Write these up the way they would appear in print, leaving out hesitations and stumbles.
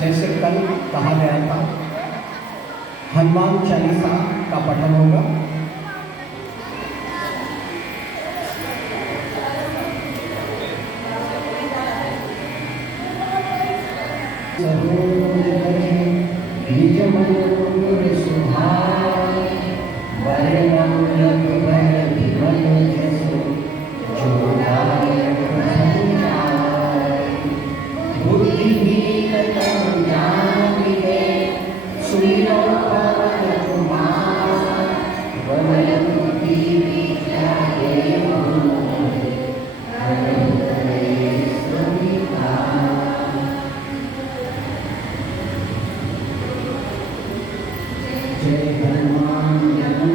जैसे कल कहा गया था, हनुमान चालीसा का पठन होगा। निज मनोरथ सुभाय वरनम रघुबर विमल जसु जो दायक फल बुद्धिहीन तनु जानिके सुमिरो पवन कुमार बल बुद्धि विद्या देहु हरहु कलेश विकार। जय हनुमान ज्ञान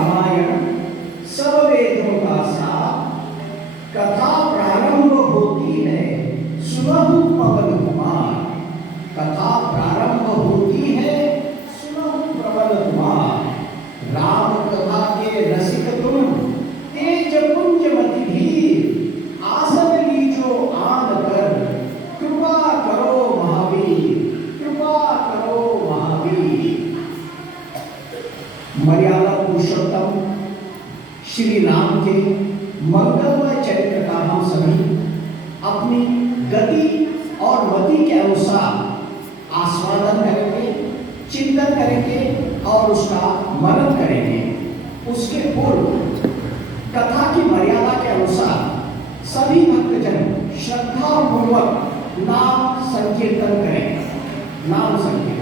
रामायण सब वेदों का सार, कथा प्रारंभ होती है सुनहु पवन कुमार। कथा प्रारंभ होती है सुनहु पवन कुमार। राम कथा के रसिक तुम, तेज पुंज मति धीर। आसन लीजो आन कर, कृपा करो महावीर, कृपा करो महावीर। मर्यादा पुरुषोत्तम श्री राम के मंगलमय चरित्र का हम सभी अपनी गति और मति के अनुसार आस्वादन करेंगे, चिंतन करेंगे और उसका मनन करेंगे। उसके पूर्व कथा की मर्यादा के अनुसार सभी भक्तजन श्रद्धा पूर्वक नाम संकीर्तन करें। नाम संकीर्तन।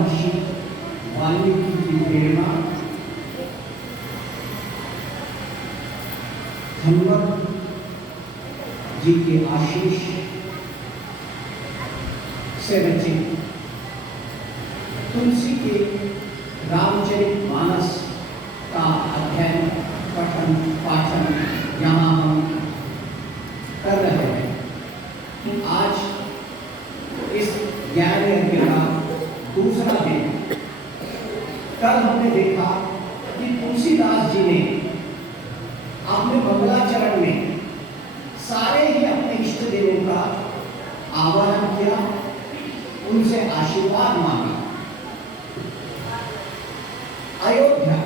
महर्षि वाल्मीकि की प्रेरणा, हनुमत जी के आशीष से रचित तुलसी के रामचरितमानस का अध्ययन पठन पाठन यहाँ हम कर रहे हैं। आज इस ज्ञान यज्ञ का दूसरा दिन। कल हमने देखा कि तुलसीदास जी ने अपने मंगलाचरण में सारे ही अपने इष्ट देवों का आवाहन किया, उनसे आशीर्वाद मांगा। अयोध्या,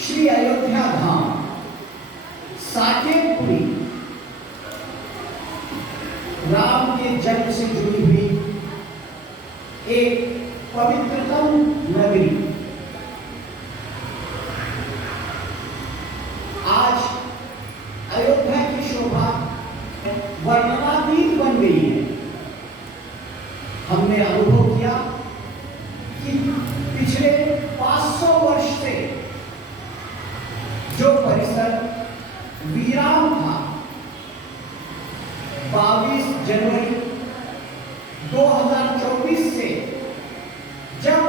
श्री अयोध्या धाम, साकेतपुरी, राम के जन्म से जुड़ी हुई एक पवित्रतम नगरी। आज अयोध्या की शोभा वर्णनातीत बन गई है। हमने अनुभव किया कि पिछले 500 वर्ष से जो परिसर वीरान था, 22 जनवरी 2024 से जब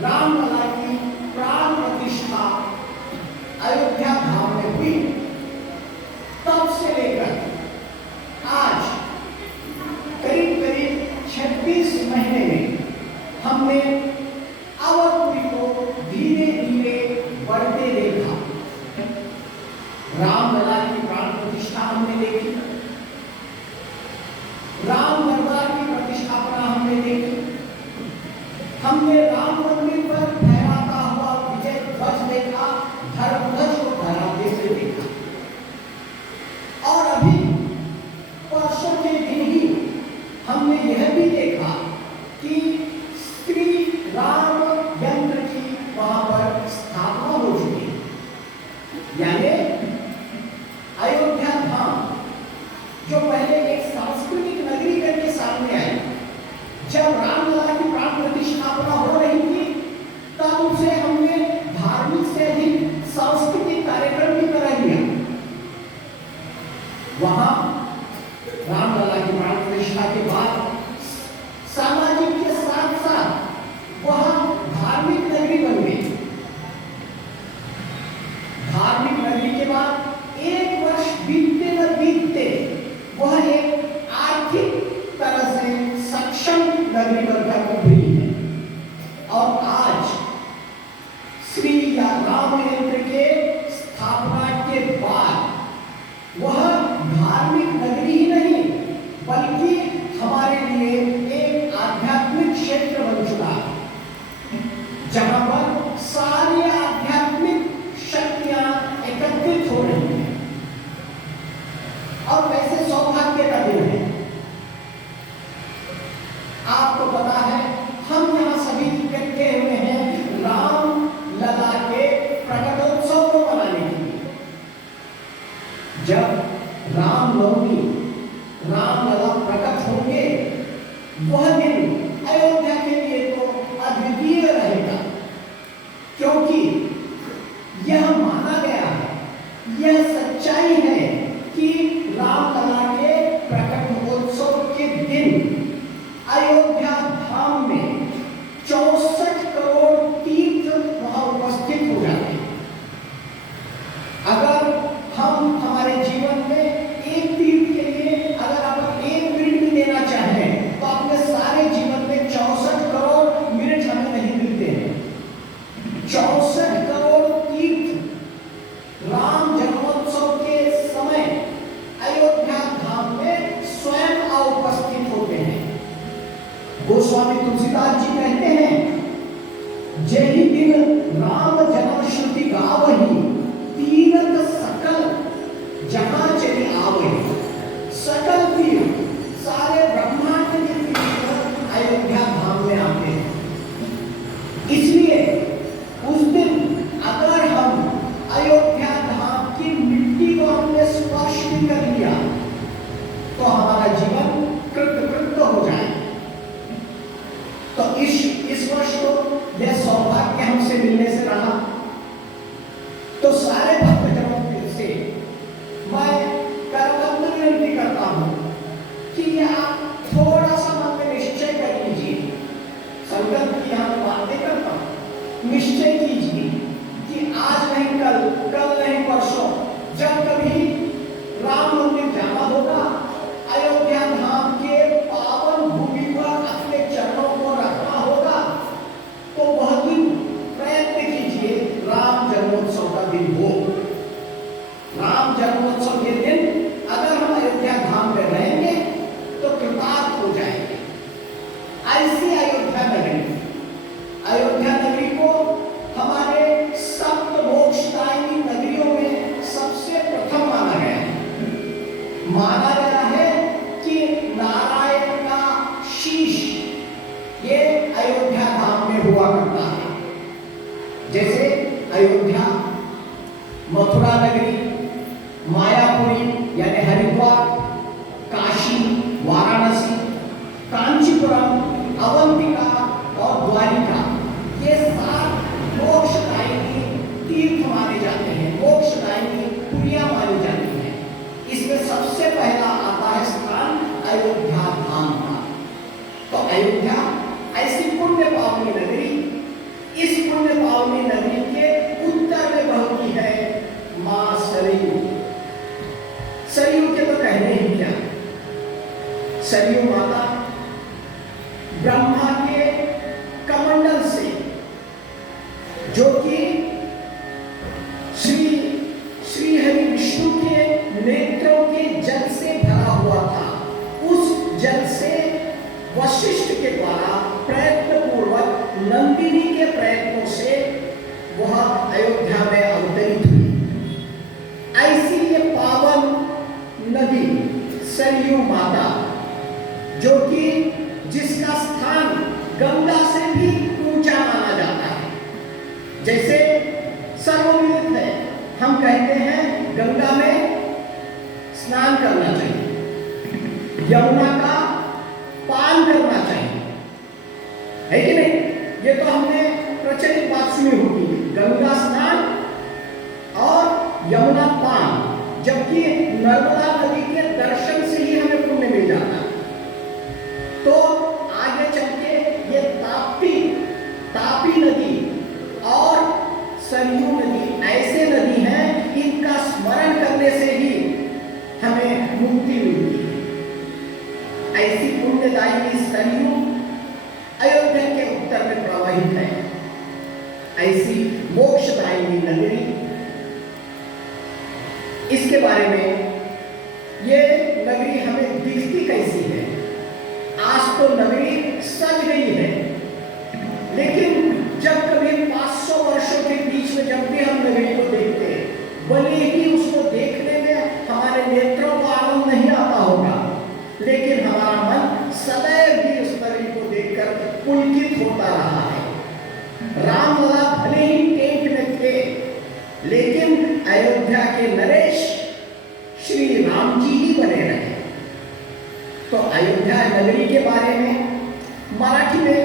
रामलला की प्राण प्रतिष्ठा अयोध्या धाम में हुई, तब से लेकर आज करीब करीब 36 महीने में हमने अवधपुरी को धीरे धीरे बढ़ते देखा। रामलला की प्राण प्रतिष्ठा हमने देखी, राम दरबार की प्रतिष्ठापना हमने देखी, हमने राम मंदिर पर फहराता हुआ विजय ध्वज देखा, धर्म ध्वज को फहराते हुए देखा। और अभी परसों के दिन ही हमने यह भी देखा कि श्री राम यंत्र की वहां पर स्थापना हो चुकी है। यानी अयोध्या धाम जो पहले एक सांस्कृतिक नगरी करके सामने आई, जब रामलला की प्राण प्रतिष्ठापना हो रही थी, तब उसे हमने धार्मिक से अधिक सांस्कृतिक कार्यक्रम की तरह लिया। वहां रामलला की प्राण प्रतिष्ठा के बाद सामाजिक के साथ साथ वह धार्मिक नगरी बन गई। धार्मिक नगरी के बाद एक वर्ष बीतते न बीतते वह एक आर्थिक तरह से सक्षम नगरी बनकर उभरी है। और आज श्री राम यंत्र के स्थापना के बाद वह धार्मिक नगरी ही नहीं, बल्कि हमारे लिए एक आध्यात्मिक क्षेत्र बन चुका है, जहां पर सारी आध्यात्मिक शक्तियां एकत्रित हो रही हैं। और वैसे सौभाग्य का दिन है। आपको पता है, हम यहां सभी इकट्ठे हुए हैं राम लला के प्रकटोत्सव को मनाने के लिए। जब रामनवमी, रामलला प्रकट होंगे, वह दिन अयोध्या के लिए तो अद्वितीय रहेगा, क्योंकि यह माना गया है, यह सच्चाई है कि रामलला के प्रकटोत्सव के दिन अयोध्या धाम में 64 करोड़ तीर्थ वहां उपस्थित हो जाते हैं। अगर हम हमारे जीवन में एक तीर्थ के लिए अगर आप 1 मिनट भी देना चाहें, तो अपने सारे जीवन में 64 करोड़ मिनट हमें नहीं मिलते हैं। 64 करोड़ तीर्थ राम जन्मोत्सव के समय अयोध्या धाम में स्वयं उपस्थित होते हैं। गोस्वामी तुलसीदास जी कहते हैं, जेहि दिन राम जन्म श्रुति गावही, तीरथ सकल जहां चली आवही। सकल तीर्थ, सारे ब्रह्मांड के तीर्थ अयोध्या धाम में आते हैं। इसलिए उस दिन अगर हम अयोध्या धाम की मिट्टी को हमने स्पर्श भी कर लिया, तो हमारा जीवन कृतकृत्य हो जाए। तो इस संकल्प की हम बातें करता हूं, निश्चय कीजिए कि आज नहीं कल, कल नहीं परसों, जब कभी राम मंदिर जाना होगा, अयोध्या धाम के पावन भूमि पर अपने चरणों को रखना होगा, तो वह दिन प्रयत्न कीजिए राम जन्मोत्सव का दिन हो। राम जन्मोत्सव के दिन अगर हम अयोध्या धाम में रहेंगे तो कृतार्थ हो जाएंगे। ऐसी अयोध्या नगरी, अयोध्या नगरी को हमारे सप्त मोक्षदायिनी नगरियों में सबसे प्रथम माना गया है। माना गया है कि नारायण का शीश ये अयोध्या धाम में हुआ करता है। जैसे अयोध्या, मथुरा नगरी, मायापुरी यानी हरिद्वार, काशी, वाराणसी, कांचीपुरम, अवंतिका और द्वारिका, ये 7 मोक्षदायिनी तीर्थ माने जाते हैं, मोक्षदायिनी पुरियां मानी जाती हैं। इसमें सबसे पहला आता है स्थान अयोध्या धाम का। तो अयोध्या ऐसी पुण्य पावनी नगरी, इस पुण्य पावनी नगरी के उत्तर में बहती है मां सरयू। सरयू के तो कहने ही क्या, सरयू माता ब्रह्मा के कमंडल से, जो कि श्री हरि विष्णु के नेत्रों के जल से भरा हुआ था, उस जल से वशिष्ठ के द्वारा प्रयत्न पूर्वक नंदिनी के प्रयत्नों से वह अयोध्या में अवतरित हुई। ऐसी ये पावन नदी सरयू माता, जो कि जिसका स्थान गंगा से भी ऊंचा माना जाता है। जैसे सर्वविदित है, हम कहते हैं गंगा में स्नान करना चाहिए, यमुना का पान करना चाहिए, है कि नहीं? ये तो हमने प्रचलित बात सुनी होगी, गंगा स्नान और यमुना पान, जबकि नर्मदा नदी के दर्शन से ही हमें पुण्य मिल जाता है। तो आगे चल के ये तापी नदी और सरयू नदी ऐसे नदी हैं, इनका स्मरण करने से ही हमें मुक्ति मिलती है। ऐसी पुण्यदायिनी सरयू अयोध्या के उत्तर में प्रवाहित है। ऐसी मोक्षदायिनी नगरी, इसके बारे में ये नगरी हमें दिखती कैसी है? आज तो नगरी सज गई है, लेकिन जब कभी 500 वर्षों के बीच में जब भी हम नगरी को देखते हैं, भले ही उसको देखने में हमारे नेत्रों को आनंद नहीं आता होगा, लेकिन हमारा मन सदैव भी उस नगरी को देखकर पुलकित होता रहा है। रामलला भले ही टेंट में थे, लेकिन अयोध्या के नरेश श्री राम जी ही बने रहे। तो अयोध्या नगरी के बारे में मराठी में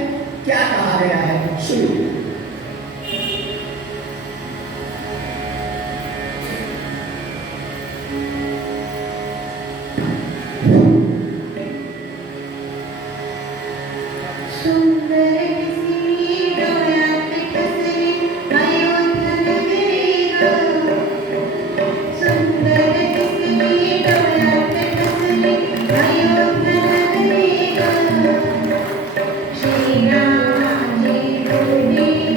क्या कहा गया है, सुनिए। Shri Ram Ji Bhumi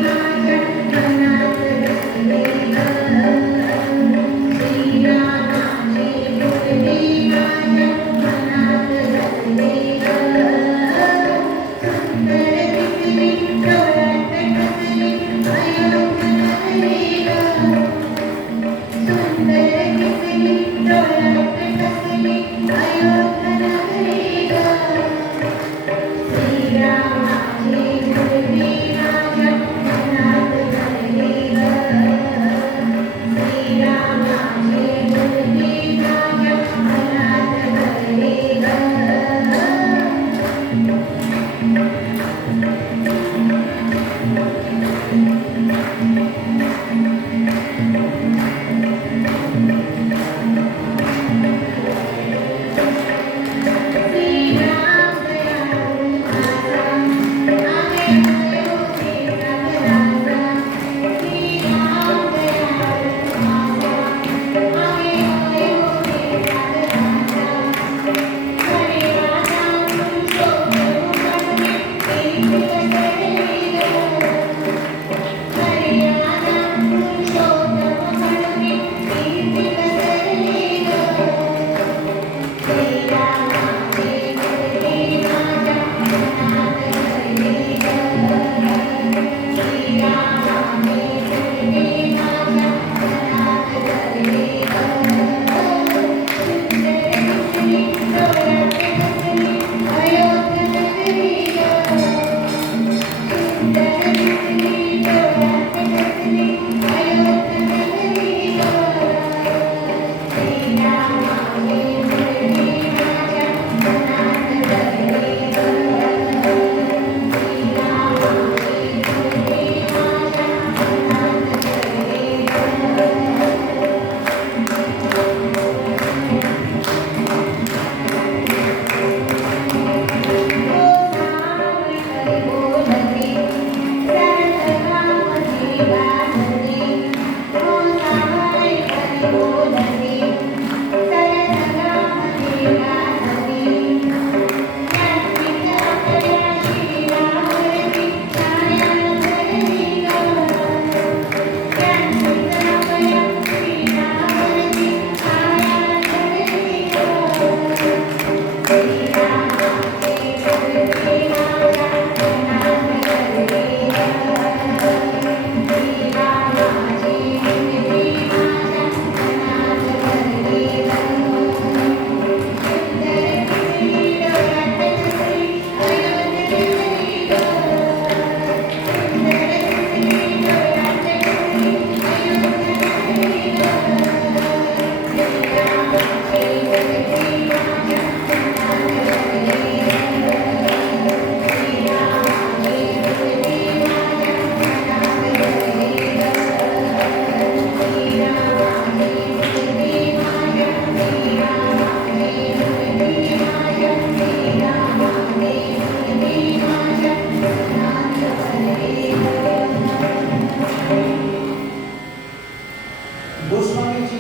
Goswami ji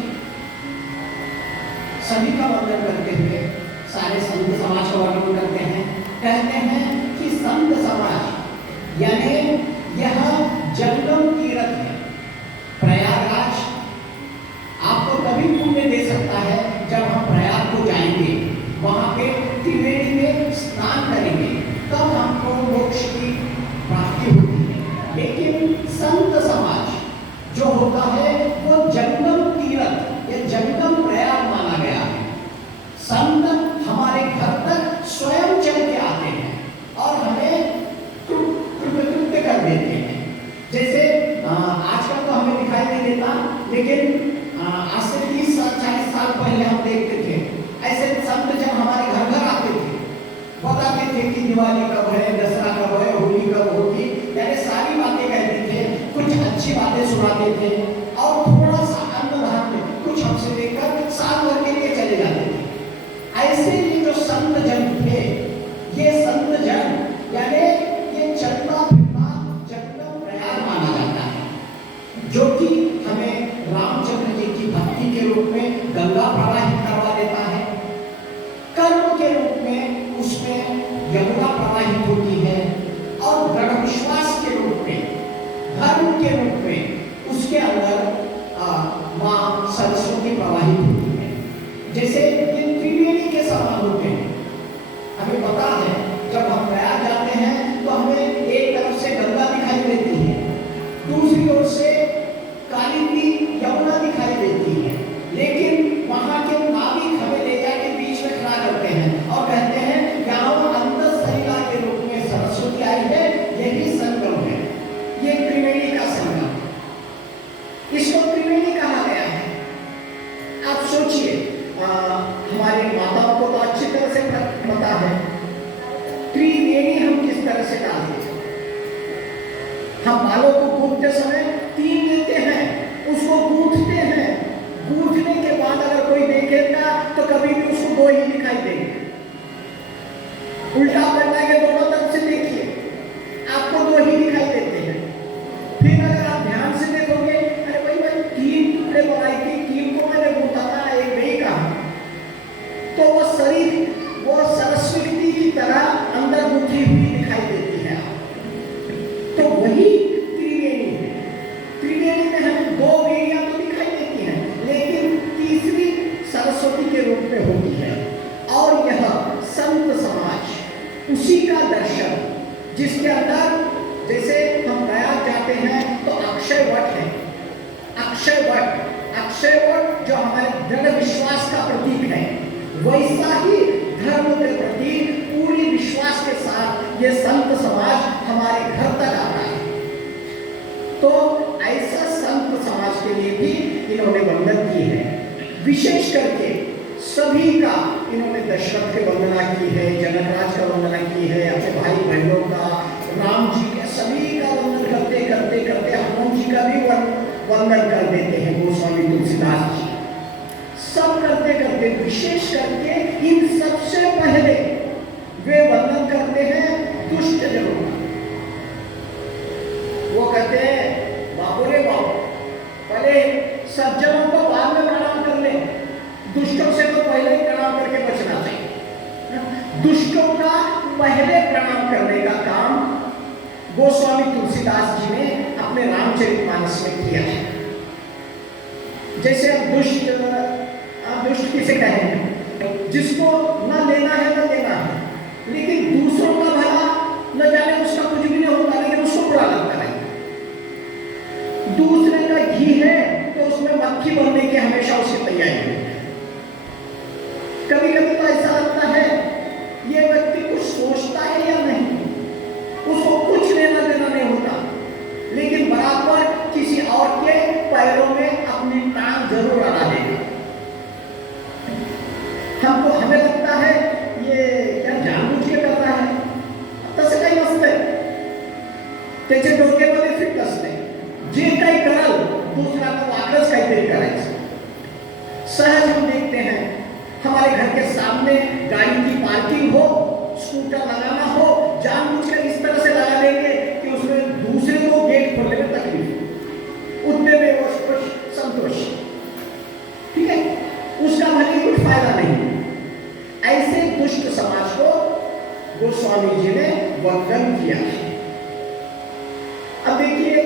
सभी का वर्णन करते हुए सारे संत समाज का वर्णन करते हैं, कहते हैं कि संत समाज यानी यह जंगम तीर्थ है। प्रयागराज आपको तभी पुण्य दे सकता है जब हम प्रयाग को जाएंगे, वहां पे त्रिवेणी में स्नान करेंगे, तब हमको मोक्ष की प्राप्ति होती है। लेकिन संत समाज जो होता है वो जंगम तीर्थ या जंगम प्रयाग माना गया है। संत हमारे घर तक स्वयं चल के आते हैं और हमें कृत्य कर देते हैं। जैसे आजकल तो हमें दिखाई नहीं देता, लेकिन आज से 30-40 साल पहले हम देखते थे ऐसे संत जब हमारे घर घर आते थे, बताते थे कि दिवाली कब है, दशहरा कब है, होली कब होगी, यानी सारी बातें कहते थे, कुछ अच्छी बातें सुनाते थे और थोड़ा सा अन्नदान में कुछ हमसे लेकर साल भर के लिए चले जाते थे। ऐसे ही जो संत जन थे, ये संत जन यानी ये चलता फिरता जंगम प्रयाग माना जाता है, जो कि हमें रामचंद्र जी की भक्ति के रूप में गंगा प्रवाहित करवा देता है, कर्म के रूप में उसमें यमुना प्रवाहित होती है और दृढ़ विश्वास के रूप में, धर्म के रूप में उसके अंदर मां सरस्वती प्रवाहित होती है। जैसे ये त्रिवेणी के समान होते हैं। हमें पता है जब हम प्रयाग जाते हैं तो हमें एक तरफ से गंगा दिखाई देती है, दूसरी ओर से कालिंदी यमुना दिखाई देती है, लेकिन वहां के नाविक हमें ले जाके बीच में खड़ा करते हैं और कहते हैं यहाँ अंतःसलिला के रूप में सरस्वती आई है, यही संगम है, ये त्रिवेणी का संगम, इसको त्रिवेणी कहा गया है। आप सोचिए, हमारी माताओं को तो अच्छी तरह से पता है त्रिवेणी हम किस तरह से डालते हैं। हम बालों को गूंथते समय 3 लेते हैं, उसको गूंथते हैं, गूंथने के बाद अगर कोई देखेगा तो कभी भी उसको 2 ही दिखाई देंगे। उल्टा करना है, दोनों तरफ से देखिए, आपको दृढ़ विश्वास का प्रतीक है, वैसा ही धर्म के प्रति पूरी विश्वास के साथ ये संत समाज हमारे घर तक आता है। तो ऐसा संत समाज के लिए भी इन्होंने वंदन की है। विशेष करके सभी का इन्होंने दशरथ के वंदना की है, जनकराज का वंदना की है, अपने भाई बहनों का, राम जी के, सभी का वंदन करते करते करते हनुमान जी का भी वंदन कर देते हैं गोस्वामी तुलसीदास जी। सब करते करते विशेष करके इन सबसे पहले वे वंदन करते हैं दुष्ट जनों का। वो कहते हैं बाबू रे बाबू, पहले सज्जनों को बाद में प्रणाम कर ले, दुष्टों से तो पहले ही प्रणाम करके बचना चाहिए। दुष्टों का पहले प्रणाम करने का काम गोस्वामी तुलसीदास जी ने अपने रामचरितमानस में किया है। जैसे आप दुष्ट किसे कहेंगे? जिसको न लेना है न देना है, लेकिन दूसरों का भला न जाने उसका कुछ भी नहीं होता, लेकिन उसको बुरा लगता है। दूसरे का घी है तो उसमें मक्खी बनने की हमेशा उसकी तैयारी है। कभी कभी तो ऐसा लगता है ये व्यक्ति कुछ सोचता है या नहीं, उसको कुछ लेना देना नहीं होता, लेकिन बराबर किसी और के पैरों में अपनी टांग जरूर अड़ा देगा। हमें लगता है ये क्या जानबूझ के कर रहा है, तसे काही नसते, त्याचे डोक्यामध्ये फिट असते, जे काही कराल दूसरा को वाकरच काहीतरी करायचं। सहज हम देखते हैं हमारे घर के सामने गाड़ी की पार्किंग हो, स्कूटर लगाना हो, जानबूझकर इस तरह से लगा देंगे कि उसमें दूसरे को गेट खोलने में तकलीफ, उतने में वो संतोष, ठीक है, उसका भले कुछ फायदा नहीं। ऐसे दुष्ट समाज को गोस्वामी जी ने वंदन किया है। अब देखिए,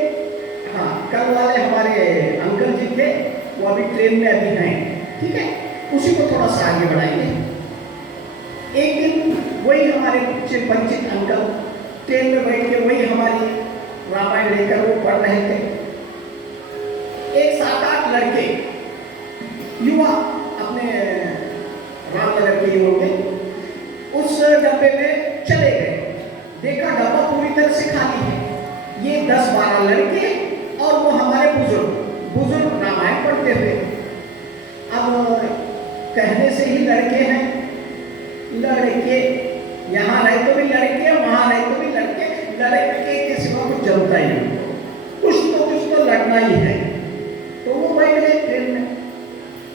हाँ, कल वाले हमारे अंकल जी थे, वो अभी ट्रेन में अभी हैं, ठीक है, उसी को थोड़ा सा आगे बढ़ाएंगे। एक दिन वही हमारे परिचित अंकल ट्रेन में बैठ के वही हमारी रामायण लेकर वो पढ़ रहे थे। एक 7-8 लड़के युवा अपने रामनगर के युवक में उस डब्बे में चले गए। देखा डब्बा पूरी तरह से खाली है, ये 10-12 लड़के और वो हमारे बुजुर्ग रामायण पढ़ते हुए। अब कहने से ही लड़के हैं, लड़के यहाँ रहे तो भी लड़के, वहाँ रहे तो भी लड़के, लड़के के सिवा कुछ जमता ही नहीं, कुछ तो लड़ना ही है। तो वो बैठ गए ट्रेन में,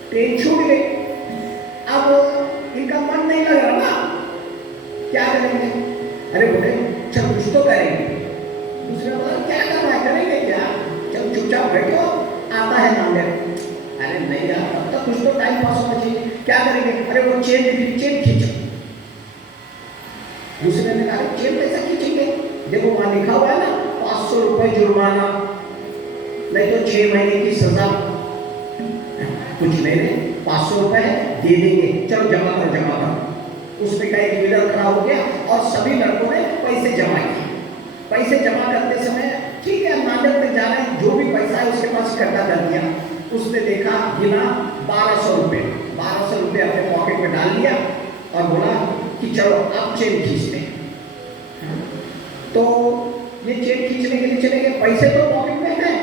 ट्रेन छूट गई। अब इनका मन नहीं लग रहा ना, क्या करेंगे? अरे बोले चल कुछ तो करेंगे। दूसरे बोला क्या करना है, करेंगे क्या, चल चुपचाप बैठो, आता है नांगर। अरे नहीं यार, तब तक कुछ तो टाइम पास होना चाहिए, क्या करेंगे? अरे वो चेन खींचो। दूसरे ने कहा चेन कैसा खींचेंगे? देखो वहां लिखा हुआ है ना, 500 रुपए जुर्माना, नहीं तो 6 महीने की सजा। कुछ नहीं रहे, 500 रुपए है, दे देंगे, चलो जमा करो। उसमें का एक लीडर खड़ा हो गया और सभी लड़कों ने पैसे जमा किए। पैसे जमा करते समय ठीक है, नांदेड़ तक जा रहे हैं, जो भी पैसा है उसके पास इकट्ठा कर दिया। उसने देखा, गिना 1200 रुपये, 1200 रुपये अपने पॉकेट में डाल दिया और बोला कि चलो अब चेन खींचते हैं। तो ये चेन खींचने के लिए चले गए, पैसे तो पॉकेट में हैं,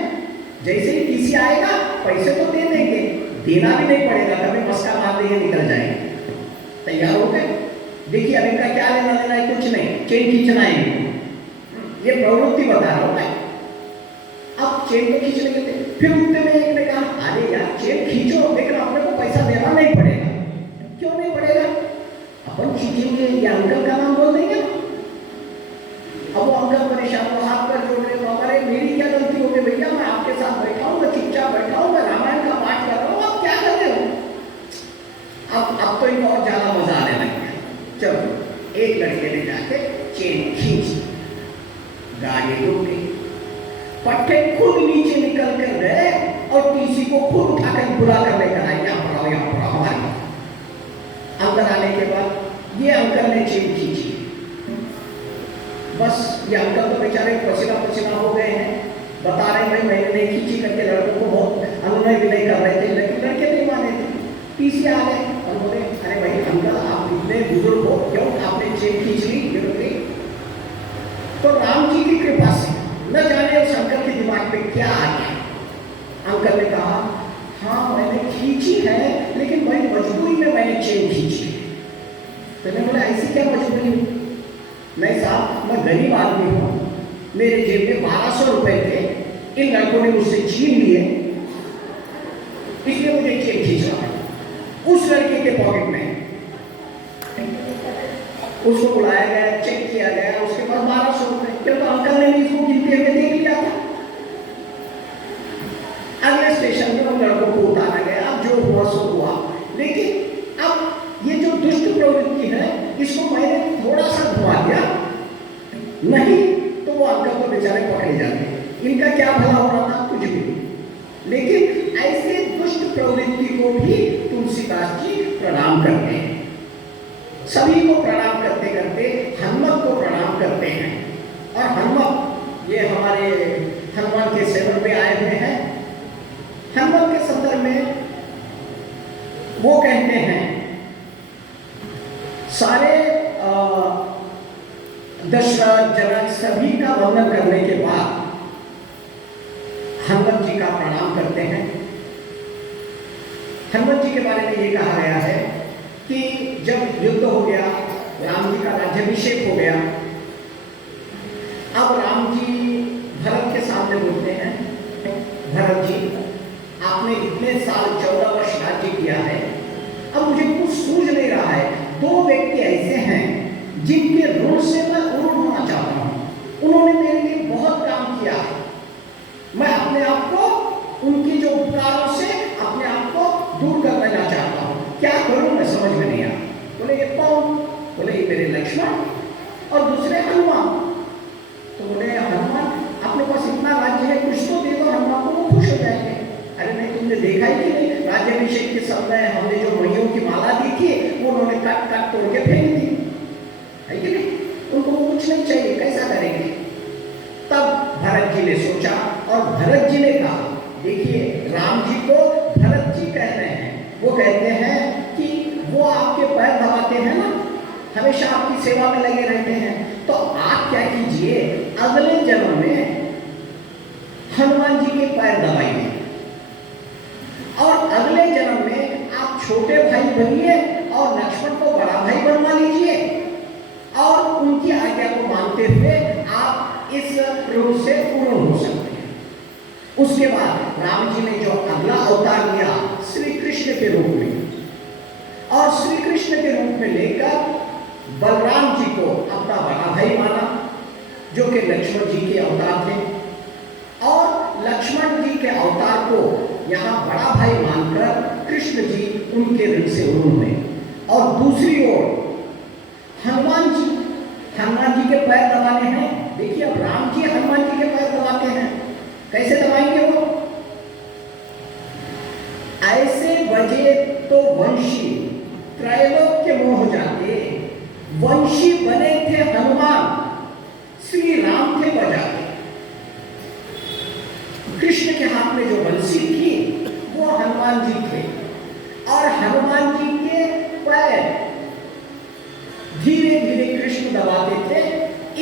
जैसे ही टीसी आएगा पैसे तो दे देंगे, देना भी नहीं पड़ेगा, कभी मस्का मार देंगे निकल जाएंगे। तैयार हो गए। देखिए अब इनका क्या लेना देना है, कुछ नहीं, चेन खींचना है, ये प्रवृत्ति बता रहा हूं मैं। अब चेन को खींचने के लिए फिर उतने में एक ने कहा अरे यार चेन खींचो, लेकिन अपने को पैसा देना नहीं पड़ेगा। क्यों नहीं पड़ेगा? अपन खींचेंगे, ये अंकल का नाम बोल देंगे ना। अब वो अंकल परेशान, वो हाथ पर जोड़ रहे, बाबा रे मेरी क्या गलती हो गई भैया, मैं आपके साथ बैठा हूँ, मैं चुपचाप बैठा हूँ, मैं रामायण का पाठ कर रहा हूँ, आप क्या कर रहे हो? अब तो इनको और ज्यादा मजा आने लग गया। चलो एक लड़के ने जाके चेन खींच, गाड़ी रुक गई, पट्टे खुद नीचे निकल कर गए और टीसी को खुद उठाकर बुला कर लेकर आए, यहाँ पर आओ, यहाँ पर आओ हमारे। अंदर आने के बाद ये अंकल ने चेन खींची। बस ये अंकल तो बेचारे पसीना पसीना हो गए हैं, बता रहे भाई मैंने नहीं खींची करके लड़कों को बहुत अनुनय विनय कर रहे थे, लेकिन लड़के नहीं माने थे। क्या आ गया? अंकल ने कहा, हाँ मैंने खींची है, लेकिन बड़ी मजबूरी में मैंने चेन खींची है। तो मैंने बोला, ऐसी क्या मजबूरी? नहीं साहब, मैं गरीब आदमी हूँ, मेरे जेब में 1200 रुपए थे, इन लड़कों ने मुझसे छीन लिए, इसलिए मुझे चेन खींचना है। उस लड़के के पॉकेट में उसको बुलाया गया, चेक किया गया, उसके पास 1200 रुपए, क्योंकि अंकल ने भी इसको गिनते हुए देख लिया था। अगले स्टेशन में उन लड़कों को उतारा गया, अब जो हुआ सो हुआ। लेकिन अब ये जो दुष्ट प्रवृत्ति है, इसको मैंने थोड़ा सा घुमा दिया, नहीं तो वो अंकल को बेचारे पकड़े जाते। इनका क्या भला हो रहा था? कुछ भी। लेकिन ऐसे दुष्ट प्रवृत्ति को भी तुलसीदास जी प्रणाम करते हैं। सभी को प्रणाम करते करते हनुमत को प्रणाम करते हैं। और हनुमत, ये हमारे हनुमान के सेवन में आए हुए हैं। हनुमत के संदर्भ में वो कहते हैं, सारे दशरथ जनक सभी का वंदन करने के बाद हनुमत जी का प्रणाम करते हैं। हनुमत जी के बारे में ये कहा गया है कि जब युद्ध हो गया, राम जी का राज्याभिषेक हो गया, अब राम जी भरत के सामने बोलते हैं, भरत जी आपने इतने साल 14 वर्ष राज्य किया है, अब मुझे कुछ सूझ नहीं रहा है। 2 व्यक्ति ऐसे हैं जिनके ऋण से मैं ऋण होना चाहता हूं। उन्होंने मेरे लिए बहुत काम किया है, मैं अपने आप को उनकी जो उपकारों से अपने आप को दूर कर लेना चाहता हूं, क्या करूं मैं समझ में नहीं आया। बोले ये कौन? बोले ये मेरे लक्ष्मण और दूसरे हनुमान। तो बोले हनुमान अपने पास इतना राज्य है, कुछ तो दे दो, हनुमान को वो खुश हो जाएंगे। अरे नहीं, तुमने देखा ही कि नहीं, राज्याभिषेक के समय हमने जो महियों की माला दी थी वो उन्होंने काट काट तोड़ के फेंक दी है कि नहीं, उनको कुछ नहीं चाहिए, कैसा करेंगे? तब भरत जी ने सोचा और भरत जी ने कहा, देखिए राम जी को भरत जी कह रहे हैं, वो कहते हैं कि वो आपके पैर दबाते हैं ना, हमेशा आपकी सेवा में लगे रहते हैं, तो आप क्या कीजिए, अगले जन्म में हनुमान जी के पैर दबाइए और अगले जन्म में आप छोटे भाई बनिए और लक्ष्मण को बड़ा भाई बनवा लीजिए और उनकी आज्ञा को मानते हुए आप इस रूप से पूर्ण हो सकते हैं। उसके बाद राम जी ने जो अगला अवतार लिया श्री कृष्ण के रूप में, और श्री कृष्ण के रूप में लेकर बलराम जी को अपना बड़ा भाई माना, जो कि लक्ष्मण जी के अवतार थे, और लक्ष्मण जी के अवतार को यहाँ बड़ा भाई मानकर कृष्ण जी उनके ऋण से ऋण हुए। और दूसरी ओर हनुमान जी के पैर दबाने हैं। देखिए अब राम जी हनुमान जी के पैर दबाते हैं, कैसे दबाएंगे वो? ऐसे बजे तो वंशी त्रैलोक्य मोह जाते, वंशी बने थे हनुमान, श्री राम थे बजाते। कृष्ण के हाथ में जो बंसी थी वो हनुमान जी थे, और हनुमान जी के पैर धीरे धीरे कृष्ण दबाते थे।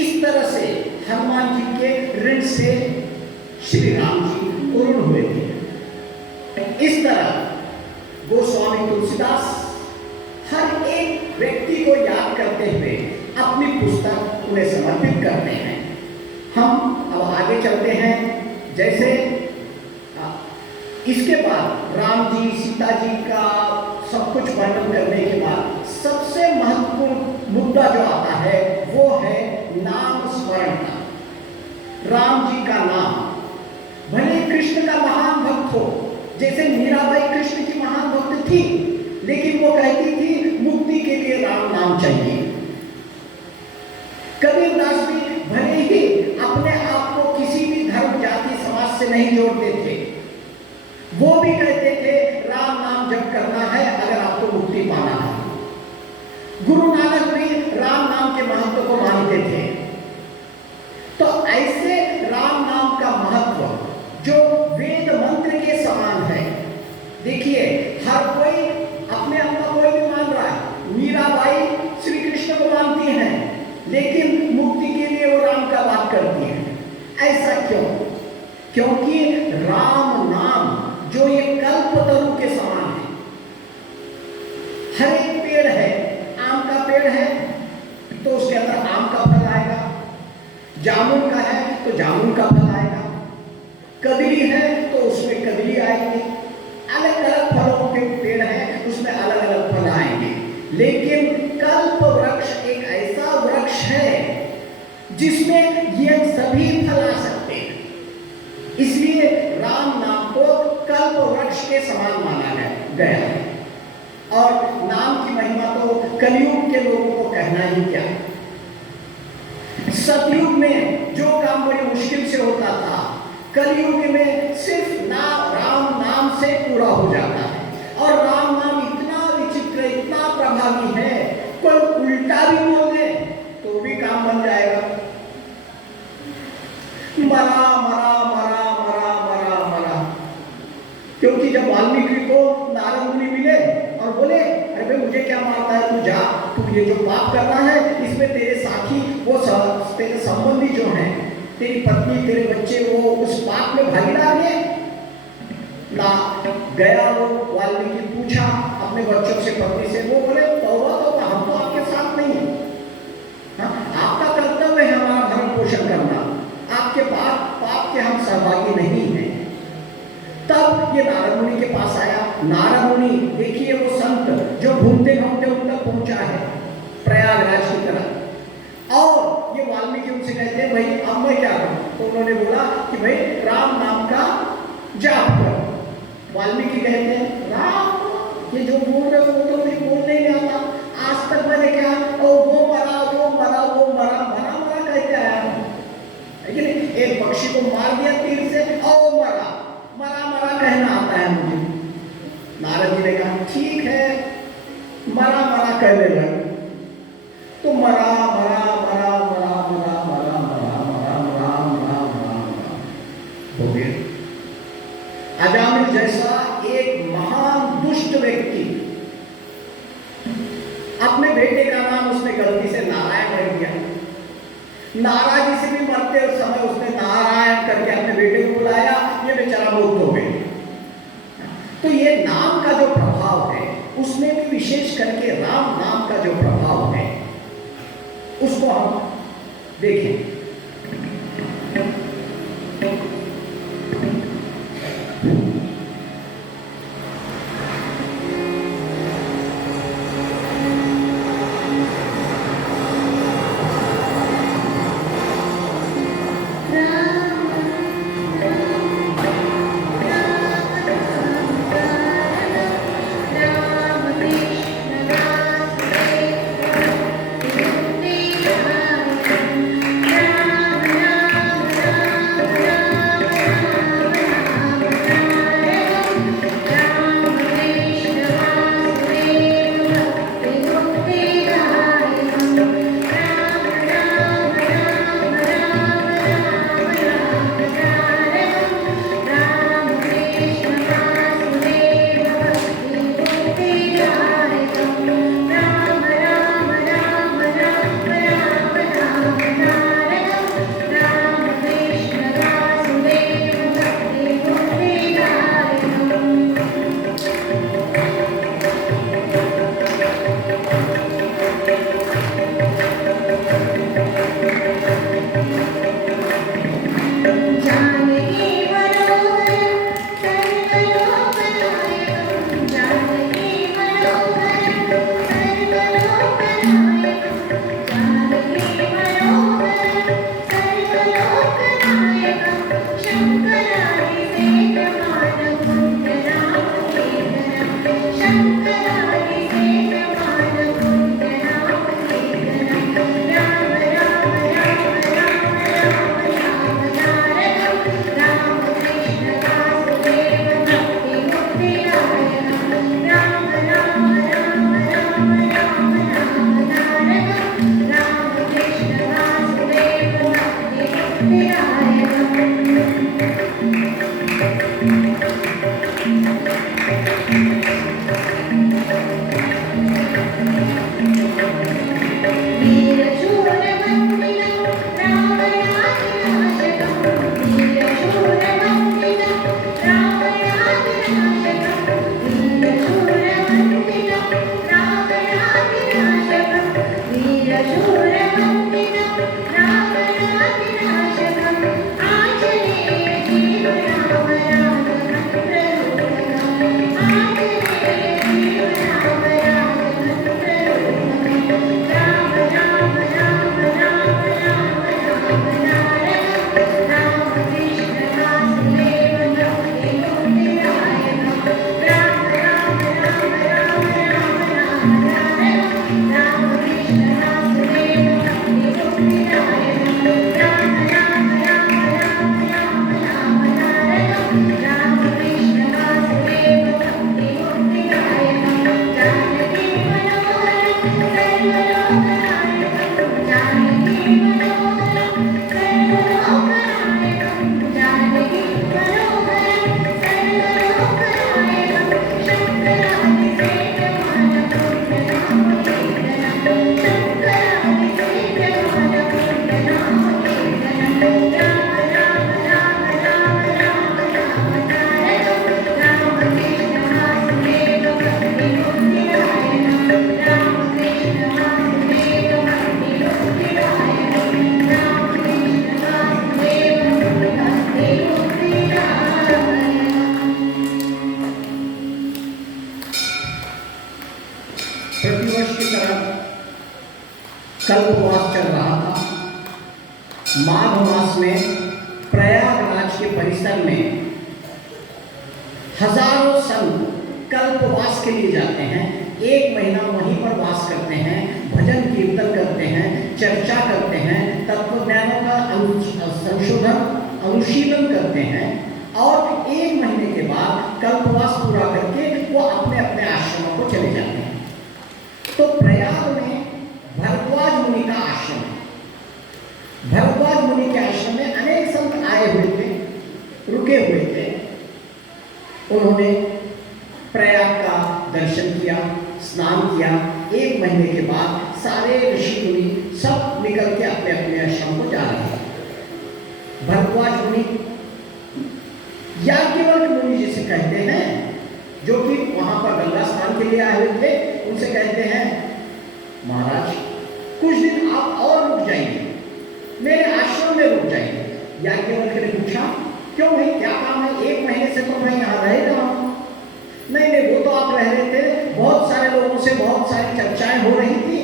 इस तरह से हनुमान जी के ऋण से श्री राम जी पूर्ण हुए थे। इस तरह गोस्वामी तुलसीदास हर एक व्यक्ति को याद करते हुए अपनी पुस्तक उन्हें समर्पित करते हैं। हम अब आगे चलते हैं। जैसे इसके बाद राम जी सीता जी का सब कुछ वर्णन करने के बाद सबसे महत्वपूर्ण मुद्दा जो आता है वो है नाम स्मरण का। राम जी का नाम, भले कृष्ण का महान भक्त हो, जैसे मीराबाई कृष्ण की महान भक्त थी, लेकिन वो कहती थी मुक्ति के लिए राम नाम चाहिए। कबीरदास भी भले ही अपने आप को किसी भी धर्म जाति समाज से नहीं जोड़ते थे, वो भी कहते थे राम नाम जप करना है अगर आपको मुक्ति पाना है। गुरु नानक भी राम नाम के महत्व को मानते थे। तो ऐसे राम नाम का महत्व जो वेद मंत्र के समान है। देखिए हर कोई अपने अपना कोई भी मान रहा है। मीराबाई श्री कृष्ण को मानती हैं, लेकिन मुक्ति के लिए वो राम का बात करती हैं। ऐसा क्यों? क्योंकि राम नाम जो ये कल्पतरु के समान है। हर एक पेड़ है, आम का पेड़ है तो उसके अंदर आम का फल आएगा, जामुन का है तो जामुन का फल आएगा, कदली है तो उसमें कदली आएंगे, अलग अलग फलों के पेड़ हैं उसमें अलग अलग फल आएंगे। लेकिन कल्प वृक्ष एक ऐसा वृक्ष है जिसमें ये सभी फल आ सकते हैं, इसलिए राम नाम को कल्प वृक्ष के समान माना गया है। और नाम की महिमा तो कलयुग के लोगों को कहना ही क्या। सतयुग में जो काम बड़ी मुश्किल से होता था, कलयुग में सिर्फ राम नाम से पूरा हो जाता है। और राम नाम इतना विचित्र, इतना प्रभावी है, कोई उल्टा भी बोल दे तो भी काम बन जाएगा। मरा मरा मरा मरा मरा मरा, क्योंकि जब वाल्मीकि को नारद मुनि मिले और बोले अरे भाई मुझे क्या मारता है, तू जा, तू ये जो पाप कर रहा है इसमें तेरे साथी वो तेरे संबंधी जो हैं, तेरी पत्नी तेरे बच्चे वो उस पाप में भागीदार है ना। गया वो वाल्मीकि, पूछा अपने बच्चों से, पत्नी से, वो बोले तौबा तौबा, हम तो आपके साथ नहीं है, आपका कर्तव्य है हमारा भरण पोषण करना, आपके पाप के हम सहभागी नहीं हैं। तब ये नारद मुनि के पास आया। नारद मुनि देखिए वो संत जो घूमते घूमते उन तक पहुंचा है प्रयागराज की तरफ, और ये वाल्मीकि उनसे कहते हैं भाई अब मैं क्या करूं। तो उन्होंने बोला कि भाई राम नाम का जाप करो। वाल्मीकि कहते हैं राम, ये जो बोल रहे हो वो तो मुझे बोलने नहीं आता, आज तक मैंने क्या वो मरा वो मरा वो मरा मरा मरा कहते आया हूं, लेकिन एक पक्षी को मार दिया तीर से और वो मरा मरा मरा कहना आता है मुझे। नारद जी ने कहा ठीक है, मरा मरा कहने लगे तो मरा मरा मरा मरा मरा मरा मरा मरा मरा मरा मरा हो गया। अजामिल जैसा एक महान दुष्ट व्यक्ति, अपने बेटे का नाम उसने गलती से नारायण रख दिया, नाराजी से भी मरते समय उसने नारायण करके अपने बेटे को बुलाया, ये बेचारा मुक्त हो गया। तो ये नाम का जो प्रभाव है, उसमें भी विशेष करके राम नाम का जो प्रभाव है उसको हम देखें। कल्पवास चल रहा था। माघ मास में प्रयागराज के परिसर में हजारों संत कल्पवास के लिए जाते हैं। एक महीना वहीं पर वास करते हैं, भजन कीर्तन करते हैं, चर्चा करते हैं, तत्वज्ञानों का संशोधन अनुशीलन करते हैं और एक महीने के बाद कल्पवास पूरा करके वो अपने अपने आश्रमों को चले जाते हैं। तो प्रयाग में भरद्वाज मुनि का आश्रम है। भरद्वाज मुनि के आश्रम में अनेक संत आए हुए थे, रुके हुए थे। उन्होंने प्रयाग का दर्शन किया, स्नान किया। एक महीने के बाद सारे ऋषि मुनि सब निकल के अपने अपने आश्रम को जा रहे हैं। भरद्वाज मुनि याज्ञवल्क्य मुनि जिसे कहते हैं, जो कि वहां पर गंगा स्नान के लिए आए हुए थे, उनसे कहते हैं महाराज कुछ दिन आप और रुक जाइए, मेरे आश्रम में रुक जाइए। याज्ञवल्क्य ने पूछा क्यों भाई, क्या काम है? एक महीने से तो मैं यहाँ रह रहा हूँ। नहीं नहीं, वो तो आप रह रहे थे, बहुत सारे लोगों से बहुत सारी चर्चाएं हो रही थी।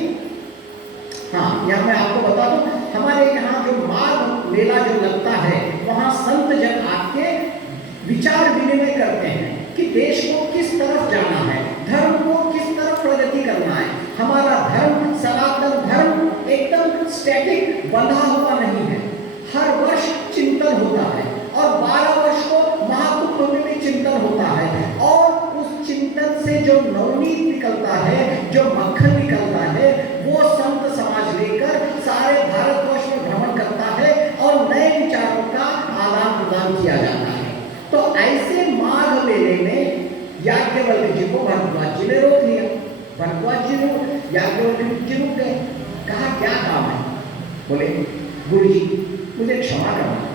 हाँ, यहाँ मैं आपको बता दूं, हमारे यहाँ जो माघ मेला जो लगता है, वहाँ संत जन आके विचार विनिमय करते हैं कि देश को किस तरफ जाना है, धर्म को किस तरफ प्रगति करना है। हमारा धर्म, सनातन धर्म एकदम स्टैटिक बंधा हुआ नहीं है। हर वर्ष चिंतन होता है और 12 वर्ष को महाकुंभ में भी चिंतन होता है और उस चिंतन से जो नवनीत निकलता है, जो मक्खन निकलता है, वो संत समाज लेकर सारे भारतवर्ष में भ्रमण करता है और नए विचारों का आदान प्रदान किया जाता है। तो ऐसे माघ मेले में याज्ञवल्क्य जी को भरद्वाज जी ने रोक लिया। भरद्वाज जी याज्ञवल्क्य जी रुक गए। कहा क्या काम है? बोले गुरु जी मुझे क्षमा करना,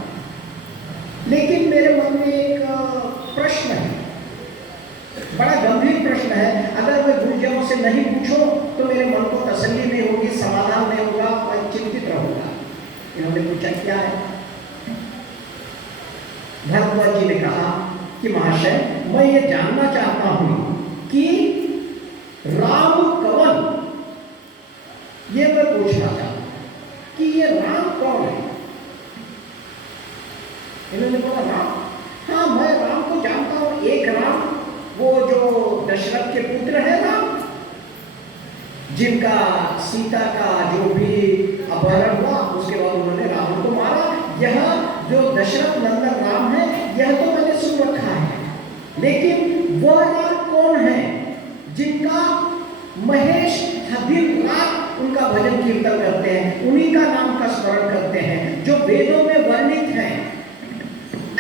लेकिन मेरे मन में एक प्रश्न है, बड़ा गंभीर प्रश्न है। अगर मैं गुरुजनों से नहीं पूछूं तो मेरे मन को तसल्ली नहीं होगी, समाधान नहीं होगा, मैं चिंतित रहूंगा। इन्होंने पूछा क्या है? भरद्वाज जी ने कहा कि महाशय मैं ये जानना चाहता हूं कि राम कौन, ये मैं पूछना चाहता हूं कि ये राम कौन है। इन्होंने बोला राम? हाँ, मैं राम को जानता हूं। एक राम, वो जो दशरथ के पुत्र है राम, जिनका सीता का जो भी अपहरण हुआ, उसके बाद उन्होंने रावण को मारा। यह जो दशरथ नंदन राम है, यह तो मैंने सुन रखा है, लेकिन वह राम कौन है जिनका महेश दिन रात उनका भजन कीर्तन करते हैं, उन्हीं का नाम का स्मरण करते हैं, जो वेदों में वर्णित हैं।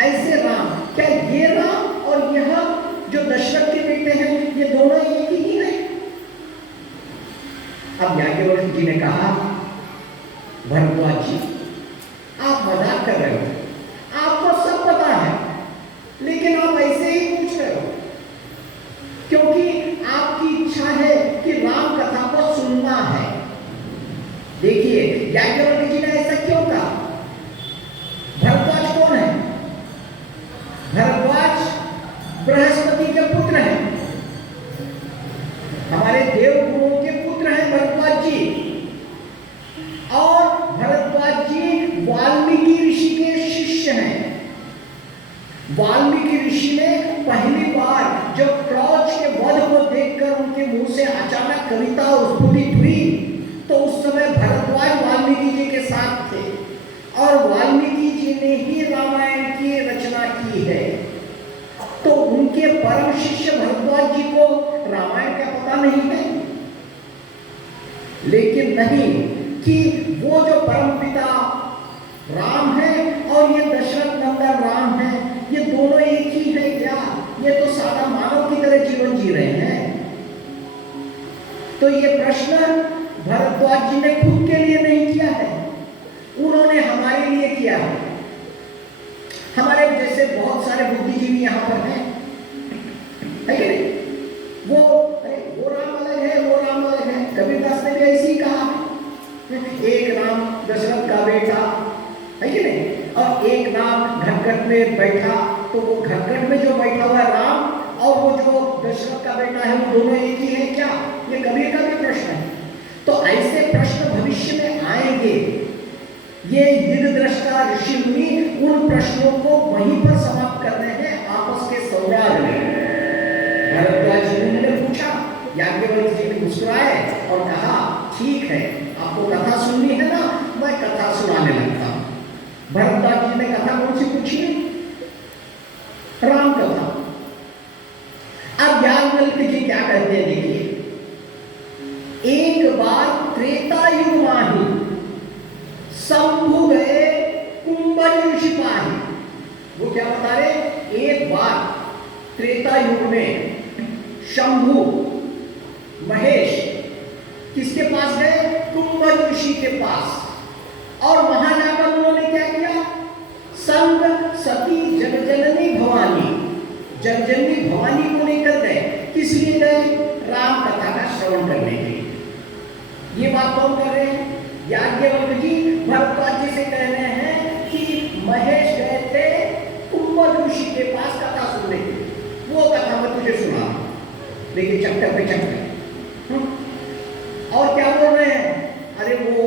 ऐसे राम, क्या ये राम और यह जो दशरथ के बेटे हैं, ये दोनों एक ही है? अब याज्ञवल्क्य जी ने कहा भरद्वाज जी आप मजाक कर रहे हो, आपको सब पता है, लेकिन आप ऐसे ही पूछ रहे हो क्योंकि आपकी इच्छा है कि राम कथा को सुनना है। देखिए याज्ञवल्क्य जी ने ऐसा क्यों कहा? भरद्वाज कौन है? भरद्वाज बृहस्पति के पुत्र हैं, हमारे देव गुरुओं के पुत्र हैं भरद्वाज जी। और भरद्वाज जी वाल्मीकि ऋषि के शिष्य हैं। वाल्मीकि ऋषि ने पहली बार जब क्रौच के वध को देखकर उनके मुंह से अचानक कविता उत्फुल्लित हुई, तो उस समय भरद्वाज वाल्मीकि जी के साथ थे और वाल्मीकि जी ने ही रामायण की रचना की है। तो उनके परम शिष्य भरद्वाज जी को रामायण का पता नहीं है, लेकिन नहीं कि वो जो परम पिता राम है और ये दशरथ नंदन राम है, ये दोनों एक ही है क्या? ये तो सादा मानव की तरह जीवन जी रहे हैं। तो ये प्रश्न भरद्वाज जी ने खुद के लिए नहीं किया है, उन्होंने हमारे लिए किया है। हमारे जैसे बहुत सारे बुद्धिजीवी यहाँ पर हैं, है कि नहीं? वो राम अलग है, वो राम अलग है। कबीरदास ने भी ऐसे ही कहा, एक राम दशरथ का बेटा, है कि नहीं? और एक राम घटघट में बैठा, तो वो घटघट में जो बैठा हुआ राम और वो जो दशरथ का बेटा है, वो दोनों एक ही है क्या? ये कबीर का भी प्रश्न है। तो ऐसे प्रश्न भविष्य में आएंगे। ये दृष्टा ऋषि मुनि उन प्रश्नों को वहीं पर समाप्त कर रहे हैं आपस के संवाद में। भरद्वाज जी ने पूछा, याज्ञवल्क्य जी ने मुस्कुराए और कहा, ठीक है, आपको कथा सुननी है ना, मैं कथा सुनाने लगता हूं। भरद्वाज जी ने कथा कौन सी पूछी? राम कथा। अब याज्ञवल्क्य जी क्या कहते हैं, देखिए, एक बार त्रेता युग माही शंभु गए कुंभज ऋषि पाही। वो क्या बता रहे? एक बार त्रेता युग में शंभु महेश किसके पास गए? कुंभज ऋषि के पास। और वहां जाकर उन्होंने क्या किया? संग सती जगजननी भवानी, जगजननी भवानी को लेकर गए। किस लिए गए? राम कथा का श्रवण करने के लिए। ये बात कौन कर रहे हैं? याज्ञवल्क्य जी भरद्वाज जी से कह रहे हैं कि महेश गए थे कुंभज ऋषि के पास कथा सुनने के लिए, वो कथा मैं तुझे सुना। देखिए चक्कर पे चक्कर। और क्या बोल रहे हैं? अरे वो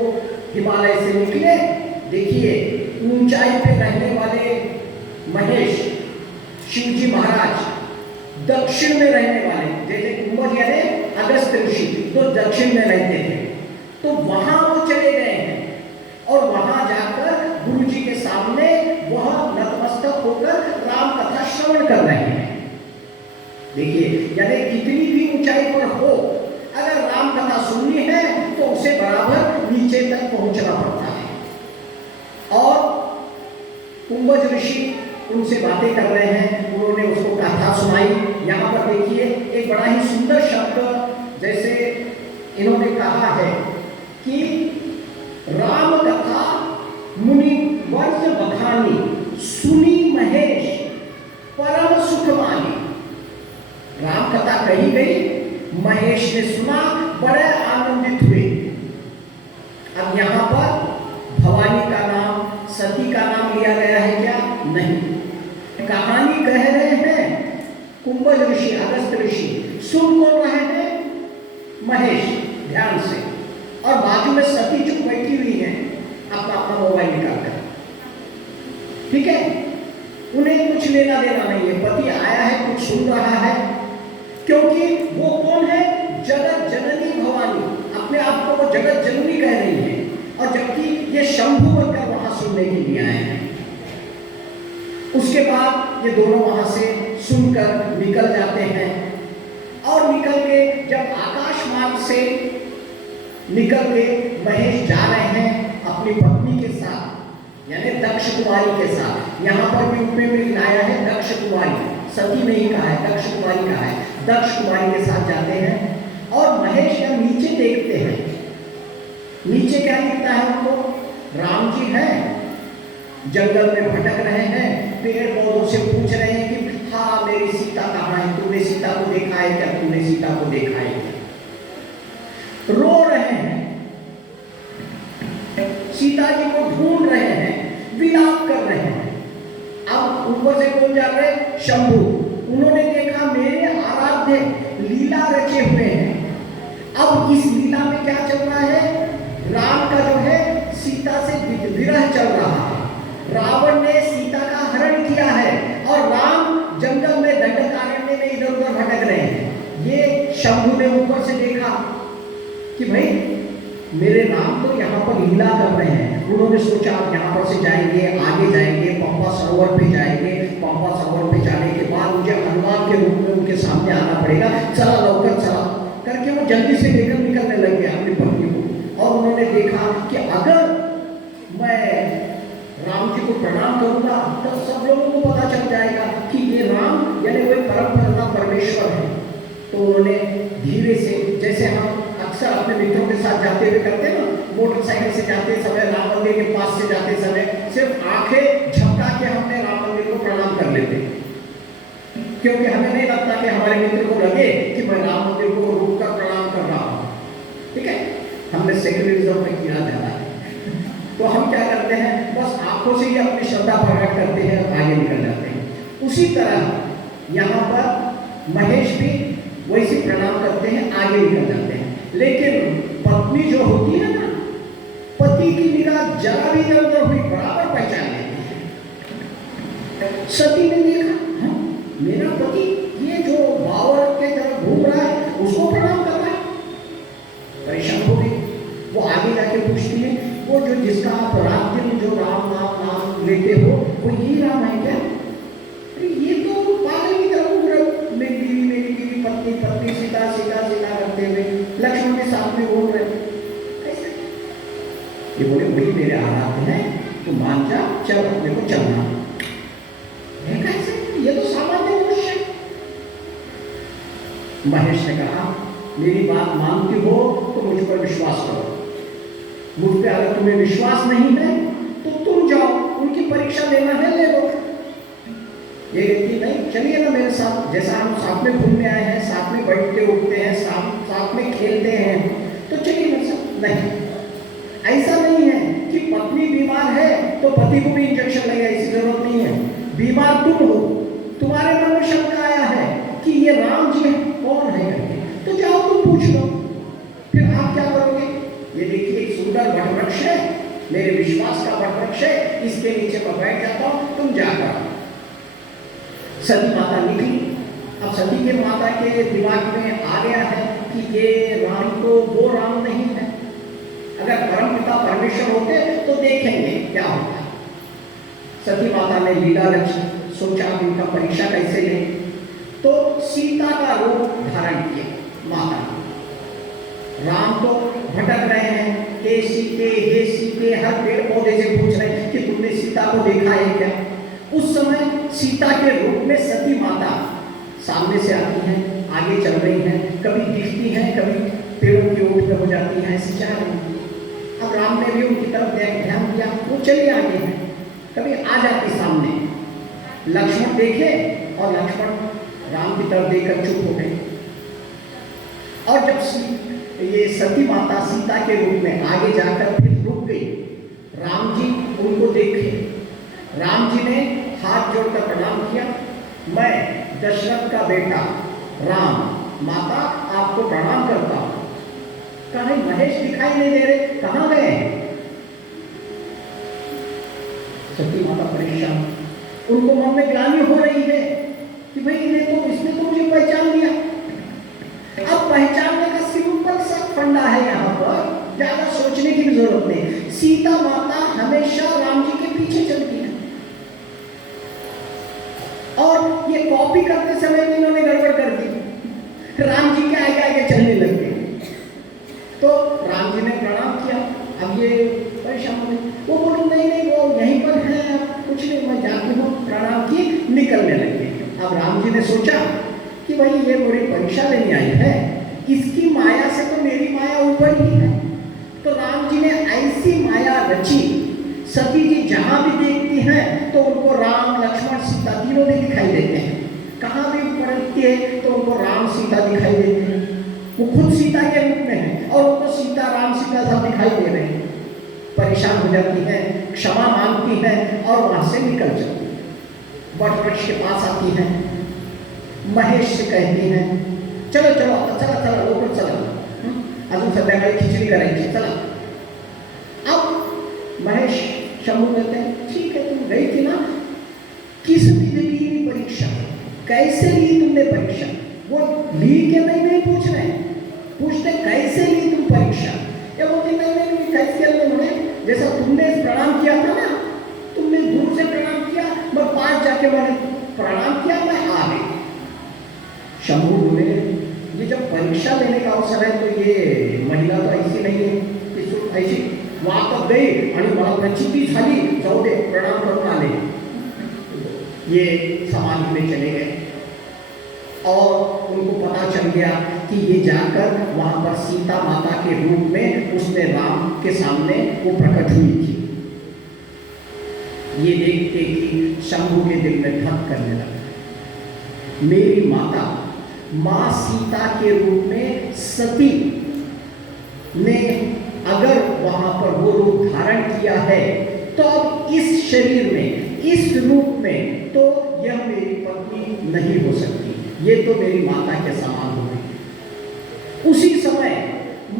हिमालय से निकले, देखिए ऊंचाई पे रहने वाले महेश शिवजी महाराज दक्षिण में रहने वाले, जैसे कुंभज यानी अगस्त ऋषि तो दक्षिण में रहते थे, तो वहां वो चले गए हैं और वहां जाकर गुरु जी के सामने वह नतमस्तक होकर राम कथा श्रवण कर रहे हैं। देखिए, यानी कितनी भी ऊंचाई पर हो, अगर राम कथा सुननी है तो उसे बराबर नीचे तक पहुंचना पड़ता है। और कुंभज ऋषि उनसे बातें कर रहे हैं, उन्होंने उसको कथा सुनाई। यहाँ पर देखिए एक बड़ा ही सुंदर शब्द जैसे इन्होंने कहा है कि राम कथा मुनि वर्ष बखानी सुनी महेश परम सुख मानी। राम कथा कही गई, महेश ने सुना, बड़े आनंदित हुए। अब यहाँ पर भवानी का नाम, सती का नाम लिया गया है क्या? नहीं। कहानी कह रहे हैं कुंभज ऋषि, अगस्त ऋषि। सुन कौन रहे हैं? महेश, ध्यान से। और बाजू में सती चुप बैठी हुई है, अपना मोबाइल निकाल कर। ठीक है, उन्हें कुछ लेना देना नहीं है, पति आया है कुछ सुन रहा है, क्योंकि वो कौन है? जगत जननी भवानी, अपने आप को वो जगत जननी कह रही है। और जबकि ये शंभु बनकर वहां सुनने के लिए आए हैं। उसके बाद ये दोनों वहां से सुनकर निकल जाते हैं और निकल के जब आकाश मार्ग से निकल के महेश जा रहे हैं अपनी पत्नी के साथ, यानी दक्ष कुमारी के साथ। यहाँ पर भी उपमेय में लाया है दक्ष कुमारी, सती नहीं कहा है, दक्ष कुमारी कहा है। दक्ष कुमारी के साथ जाते हैं और महेश जब नीचे देखते हैं, नीचे क्या दिखता है उनको? राम जी हैं, जंगल में भटक रहे हैं, पेड़ पौधों से पूछ रहे हैं कि हाँ मेरी सीता कहाँ है, तूने सीता को देखा है क्या, तूने सीता को देखा है क्या? रो रहे हैं, सीता जी को ढूंढ रहे हैं, विलाप कर रहे हैं। अब ऊपर से कौन जा रहे? शंभु। उन्होंने देखा मेरे आराध्य लीला रचे हुए हैं। अब इस लीला में क्या चल रहा है? राम का जो है सीता से विरह चल रहा है। रावण ने सीता का हरण किया है और राम जंगल में दंडकारण्य में इधर उधर भटक रहे हैं। ये शंभु ने ऊपर से देखा कि भाई मेरे राम तो यहाँ पर लीला कर रहे हैं। उन्होंने सोचा आप यहाँ पर से जाएंगे, आगे जाएंगे, पंपा सरोवर पे जाएंगे। पंपा सरोवर पे जाने के बाद मुझे हनुमान के रूप में उनके सामने आना पड़ेगा, चला लौकर चला करके वो जल्दी से लेकर निकलने लग गया अपनी पत्नी को। और उन्होंने देखा कि अगर मैं राम जी को प्रणाम करूंगा तो सब लोगों को पता चल जाएगा कि ये राम यानी वही परम पिता परमेश्वर है। तो उन्होंने धीरे से, जैसे हम अक्सर अपने मित्रों के साथ जाते हुए करते हैं ना, मोटरसाइकिल से जाते समय, राम मंदिर के पास से जाते समय सिर्फ आंखें झपका के हमने राम मंदिर को प्रणाम कर लेते, क्योंकि हमें नहीं लगता कि हमारे मित्र को लगे कि मैं राम मंदिर को रुक कर प्रणाम कर रहा हूँ। ठीक है, हमने सेक्युलरिज्म में किया जाता है। तो हम क्या करते हैं, बस आंखों से ही अपनी श्रद्धा प्रकट करते हैं और आगे निकल जाते हैं। उसी तरह यहाँ पर महेश भी वैसे प्रणाम करते हैं, आगे निकल जाते हैं। लेकिन पत्नी जो होती है ना, पति की निगाह जरा भी इधर उधर हुई बराबर पहचान लेती है। सती ने देखा, हाँ, मेरा पति ये जो बावर के तरफ घूम रहा है उसको प्रणाम कर रहा है। परेशान हो गई। वो आगे जाके पूछती है, वो जो जिसका आप रात दिन जो राम नाम नाम लेते हो वो यही राम है क्या? अरे ये तो पागल की तरह घूम रहे हो, मेरी बीवी पत्नी पत्नी सीता सीता सीता करते हुए लक्ष्मण के साथ में घूम रहे। कैसे? ये बोले वही मेरे आराध्य हैं, तू मान जा, चल अपने को चलना। कैसे? ये तो सामान्य मनुष्य है। महेश ने कहा, मेरी बात मानती हो तो मुझ पर विश्वास करो। मुझ पे अगर तुम्हें विश्वास नहीं है तो तुम जाओ, उनकी परीक्षा लेना है ले लो। ये व्यक्ति नहीं, चलिए ना मेरे साथ, जैसा हम साथ में घूमने आए हैं, साथ में बैठते उठते हैं, साथ में खेलते हैं, तो चलिए मेरे साथ। नहीं, ऐसा नहीं है कि पत्नी बीमार है तो पति को भी इंजेक्शन लगेगा, इसकी जरूरत नहीं है। बीमार तुम हो, तुम्हारे मन में शंका आया है कि ये राम जी कौन है करके, तो जाओ तुम पूछ लो। फिर आप क्या करोगे? ये देखिए एक सुंदर वटवृक्ष है, मेरे विश्वास का वटवृक्ष है, इसके नीचे मैं बैठ जाता हूं, तुम जाकर। सती माता निकली। अब सती के माता के दिमाग में आ गया है कि ये राम तो वो राम नहीं है। अगर परमपिता परमेश्वर होते तो देखेंगे क्या होता है। सती माता ने लीला रची, सोचा इनका परीक्षा कैसे ले, तो सीता का रूप धारण किया माता। राम तो भटक रहे हैं, हे सीते, हर पेड़ पौधे से पूछ रहे हैं कि तुमने सीता को देखा है क्या? उस समय सीता के रूप में सती माता सामने से आती हैं, आगे चल रही हैं, कभी दिखती हैं, कभी पेड़ों की ओट पे हो जाती हैं, ऐसी चाह रही हैं। अब राम ने भी उनकी तरफ ध्यान दिया, वो चलिए आगे हैं, कभी आ जाती सामने। लक्ष्मण देखे और लक्ष्मण राम की तरफ देखकर चुप हो गए। और जब ये सती माता सीता के रूप में आगे जाकर फिर रुक गई, राम जी उनको देखे। राम जी ने हाथ जोड़कर प्रणाम किया, मैं दशरथ का बेटा राम माता आपको प्रणाम करता हूं। कहीं महेश दिखाई नहीं दे रहे, कहां गए? सती माता परेशान, उनको मन में ग्लानि हो रही है कि भाई इसने तो मुझे पहचान लिया। अब पहचानने का सिंपल सा फंडा है यहाँ पर, ज्यादा सोचने की भी जरूरत नहीं। सीता माता हमेशा राम जी के पीछे चलती है, और ये कॉपी करते समय भी इन्होंने गड़बड़ कर दी, राम जी के आगे आगे चलने लग गए। तो राम जी ने प्रणाम किया। अब ये परेशान हो गए, वो बोले नहीं वो यहीं पर है, कुछ नहीं, मैं जाती हूँ, प्रणाम की निकलने लगे। अब राम जी ने सोचा कि भाई ये मेरी परीक्षा लेने आई है, इसकी माया से तो मेरी माया ऊपर ही है। तो राम जी ने ऐसी माया रची, सती जी जहां भी देखती हैं तो उनको राम लक्ष्मण सीता तीनों भी दिखाई देते हैं। कहां भी पढ़ती है तो उनको राम सीता दिखाई देते हैं। वो खुद सीता के रूप में है और उनको सीता राम सीता सब दिखाई दे रहे हैं। परेशान हो जाती है, क्षमा मांगती है और वहां से निकल जाती है। वटवृक्ष के पास आती है, महेश से कहती हैं, चलो चलो चला लोग चला, अजून संध्याकाळी खिचडी करायची, चला। अब महेश शंभू कहते हैं, ठीक है तुम गई थी ना, किस ली परीक्षा, कैसे ली तुमने परीक्षा? वो ली के नहीं पूछ रहे, पूछते कैसे ली तुम परीक्षा? या बोलती नहीं कैसे ली, जैसा तुमने प्रणाम किया था ना, तुमने दूर से प्रणाम किया, मैं पास जाके मैंने प्रणाम किया, मैं आ गई। शंभू बोले, ये जब परीक्षा लेने का अवसर है तो ये महिला तो ऐसी नहीं है, ऐसी वापस गई आणि मला प्रचिती झाली, जाऊ दे प्रणाम करून आले। ये समाधि में चले गए और उनको पता चल गया कि ये जाकर वहां पर सीता माता के रूप में उसने राम के सामने वो प्रकट हुई थी। ये देखते ही शंभू के दिल में धक करने लगा, मेरी माता मां सीता के रूप में सती ने अगर वहां पर वो रूप धारण किया है तो अब इस शरीर में, इस रूप में तो यह मेरी पत्नी नहीं हो सकती, ये तो मेरी माता के समान हो गई। उसी समय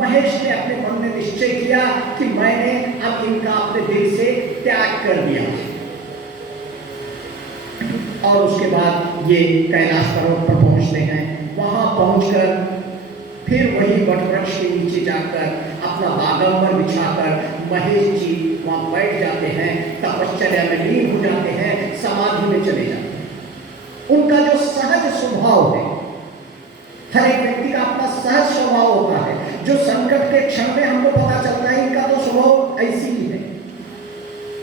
महेश ने अपने मन में निश्चय किया कि मैंने अब इनका अपने दिल से त्याग कर दिया। और उसके बाद ये कैलाश पर्वत पर पहुंचते हैं। वहां पहुंचकर फिर वही वटवृक्ष के नीचे जाकर अपना बागंबर बिछाकर महेश जी वहां बैठ जाते हैं, तपश्चर्या में लीन हो जाते हैं, समाधि में चले जाते हैं। उनका जो सहज स्वभाव है, हर एक व्यक्ति का अपना सहज स्वभाव होता है, जो संकट के क्षण में हमको पता चलता है इनका तो स्वभाव ऐसी ही है।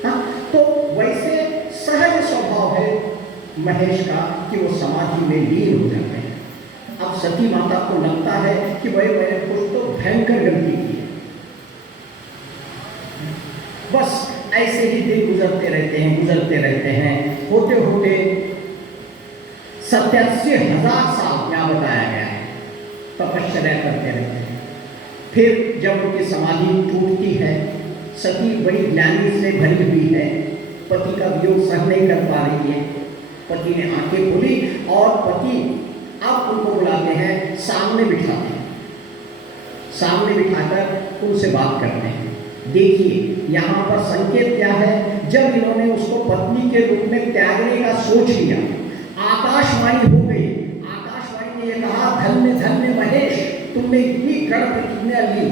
हाँ, तो वैसे सहज स्वभाव है महेश का कि वो समाधि में लीन हो जाते हैं। अब सती माता को लगता है कि भाई मैंने कुछ तो भयंकर गलती की है। बस ऐसे ही दिन गुजरते रहते हैं। होते होते 87,000 साल यहाँ बताया गया है तपश्चर्या करते रहते हैं। फिर जब उनकी समाधि टूटती है, सती बड़ी ग्लानि से भरी हुई है, पति का वियोग सहन नहीं कर पा रही है। पति ने आंखें खोली और पति अब उनको बुलाते हैं, सामने बिठाते हैं, सामने बिठाकर उनसे बात करते हैं। देखिए यहाँ पर संकेत क्या है, जब इन्होंने उसको पत्नी के रूप में त्यागने का सोच लिया, आकाशवाणी हो गई। आकाशवाणी ने यह कहा, धन्य धन्य महेश, तुमने इतनी दृढ़ प्रतिज्ञा ली।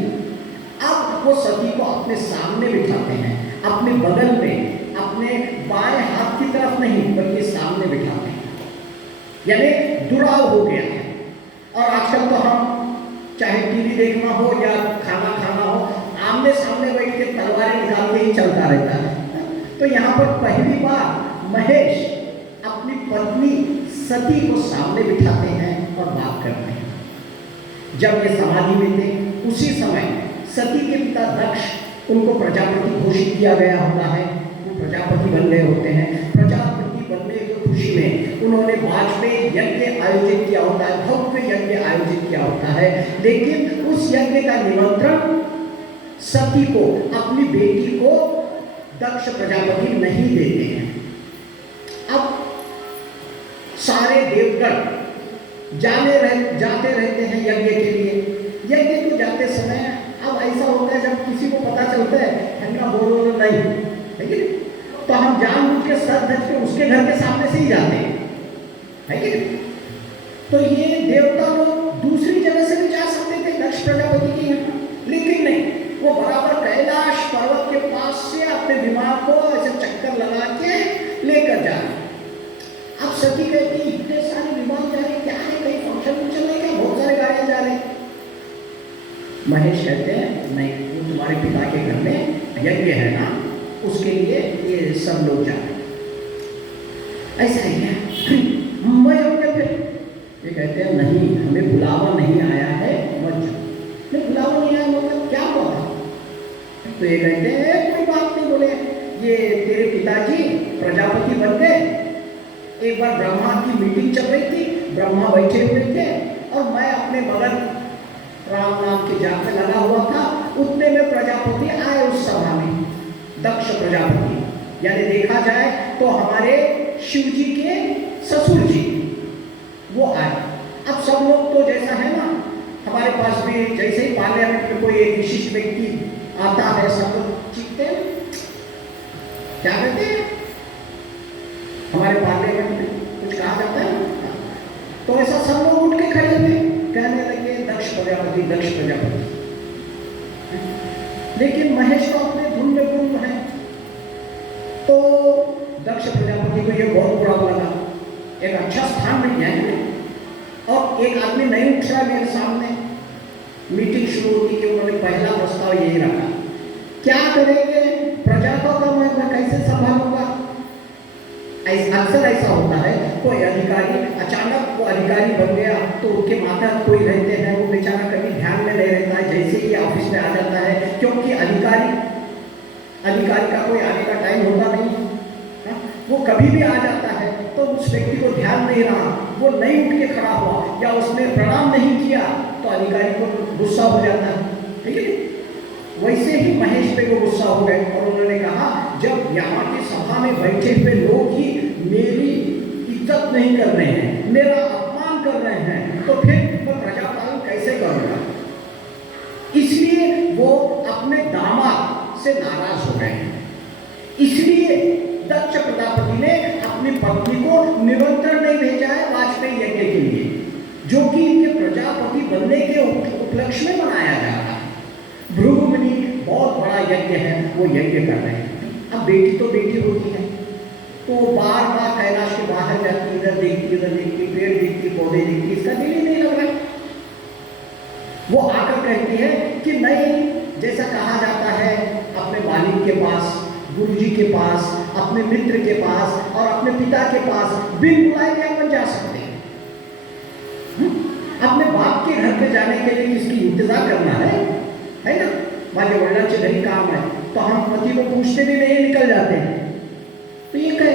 अब वो सती को अपने सामने बिठाते हैं, अपने बगल में, अपने बाएं हाथ की तरफ नहीं बल्कि सामने बिठाते हैं, यानी जुड़ाव हो गया है। और आजकल तो हम चाहे टीवी देखना हो या खाना खाना हो, आमने सामने बैठ के तलवारें निकाल के ही चलता रहता है। तो यहाँ पर पहली बार महेश अपनी पत्नी सती को सामने बिठाते हैं और बात करते हैं। जब ये समाधि में थे उसी समय सती के पिता दक्ष, उनको प्रजापति घोषित किया गया होता है, वो प्रजापति बन गए होते हैं। प्रजापति बनने की खुशी में उन्होंने वाजपेयी यज्ञ आयोजित किया होता है, भव्य यज्ञ आयोजित किया होता है। लेकिन उस यज्ञ का निमंत्रण सती को, अपनी बेटी को दक्ष प्रजापति नहीं देते हैं। अब सारे देवगण जाते रहते हैं यज्ञ के लिए। यज्ञ को जाते समय अब ऐसा होता है, जब किसी को पता चलता है हंगा बोलो नहीं, है कि नहीं? तो हम जानबूझ के सर धज के उसके घर के सामने से ही जाते हैं, है कि नहीं? तो ये देवता लोग दूसरी जगह से भी जा सकते थे दक्ष प्रजापति के यहाँ, लेकिन नहीं, वो बराबर कैलाश पर्वत के पास से अपने विमान को ऐसे चक्कर लगा के लेकर जा रहे। अब सती कहती, इतने सारे विमान जा रहे, क्या है, कहीं फंक्शन में चल रहे क्या, बहुत सारे गाड़ियां जा रहे। महेश कहते हैं नहीं, वो तुम्हारे पिता के घर में यज्ञ है ना, उसके लिए ये सब लोग जा रहे। ऐसा ही है, मैं फिर ये कहते हैं नहीं, हमें बुलावा नहीं आया है, मत जाओ। नहीं, बुलावा नहीं आया मतलब क्या हुआ था? तो ये कहते हैं कोई बात नहीं, बोले ये तेरे पिताजी प्रजापति बन गए। एक बार ब्रह्मा की मीटिंग चल रही थी, ब्रह्मा बैठे हुए थे और मैं अपने बगल राम नाम के जाप में लगा हुआ था। उतने में प्रजापति आए उस सभा में, दक्ष प्रजापति, यानी देखा जाए तो हमारे शिव जी के ससुर जी, वो आए। अब सब लोग तो जैसा है ना, हमारे पास भी जैसे ही पार्लियामेंट में कोई एक विशिष्ट व्यक्ति आता है, सब लोग चीखते हैं, क्या कहते हैं, हमारे पार्लियामेंट में कुछ कहा जाता है ना, तो ऐसा सब लोग उठ के खड़े हुए कहने लगे दक्ष प्रजापति, दक्ष प्रजापति। लेकिन महेश तो अपने धुन में गुम है, तो दक्ष प्रजापति को यह बहुत बुरा लगा। एक अच्छा स्थान मिल गया और एक आदमी नहीं उठ रहा मेरे सामने। मीटिंग शुरू होती कि उन्होंने पहला प्रस्ताव यही रखा, क्या करेंगे, प्रजा को मैं कैसे संभालूंगा। अक्सर ऐसा होता है, कोई अधिकारी अचानक वो अधिकारी बन गया तो उनके माता कोई रहते हैं, वो बेचारा कभी ध्यान में नहीं रहता है, जैसे ही ऑफिस में आ जाता है, क्योंकि अधिकारी का कोई आने का टाइम होता नहीं है, वो कभी भी आ जाता है, तो उस व्यक्ति को ध्यान नहीं रहा, वो नहीं उठ के खड़ा हुआ या उसने प्रणाम नहीं किया तो अधिकारी को गुस्सा हो जाता है, ठीक है। वैसे ही महेश पे वो गुस्सा हो गए और उन्होंने कहा, जब यहाँ की सभा में बैठे हुए लोग ही मेरी इज्जत नहीं कर रहे हैं, मेरा अपमान कर रहे हैं, तो फिर मैं प्रजा पालन कैसे करूँगा। इसलिए से नाराज हो गए हैं। इसलिए दक्ष प्रजापति ने अपनी पत्नी को निमंत्रण नहीं भेजा है वाजपेयी यज्ञ के लिए, जो कि इनके प्रजापति बनने के उपलक्ष्य में मनाया जा रहा है। भृगु मुनि बहुत बड़ा यज्ञ है, वो यज्ञ कर रहे हैं। अब बेटी तो बेटी होती है, तो बार बार कैलाश के बाहर जाती, इधर देखती, पेड़ देखती, पौधे देखती, इसका दिल ही नहीं लग रहा। वो आकर कहती है कि नहीं, जैसा कहा जाता है अपने मालिक के पास, गुरुजी के पास, अपने मित्र के पास और अपने पिता के पास बिन बुलाए के अपन जा सकते हैं। अपने बाप के घर पे जाने के लिए किसकी इंतजार करना है ना? मालिक वरना घरी काम है तो हम पति को पूछते भी नहीं, निकल जाते हैं। तो ये कहे,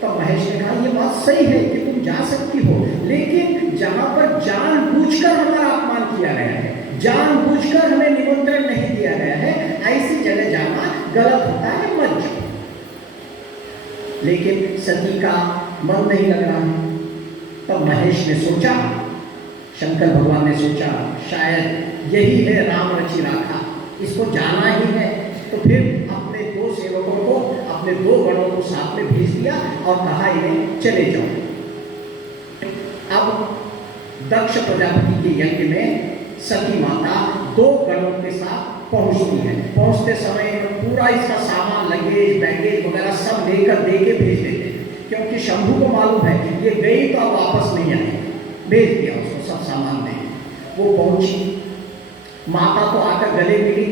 तो महेश ने कहा ये बात सही है कि तुम जा सकती हो, लेकिन जहां पर जानबूझकर हमारा अपमान किया गया है, जानबूझकर हमें निमंत्रण नहीं दिया गया है, ऐसी जगह जाना गलत होता है, मत जाओ। लेकिन सती का मन नहीं लग रहा है। तब महेश ने सोचा, शंकर भगवान ने सोचा, शायद यही है राम रचि राखा, इसको जाना ही है। तो फिर अपने दो सेवकों को, अपने दो गणों को साथ में भेज दिया और कहा इन्हें चले जाओ। अब दक्ष प्रजापति के यज्ञ में सती माता दो गणों के साथ पहुंचती है। पहुंचते समय पूरा इसका सामान, लगेज, बैगेज वगैरह सब लेकर दे के भेज देते हैं, क्योंकि शंभू को मालूम है ये गई तो अब वापस नहीं आएगी। भेज दिया उसको सब सामान दे। वो पहुंची, माता तो आकर गले मिली,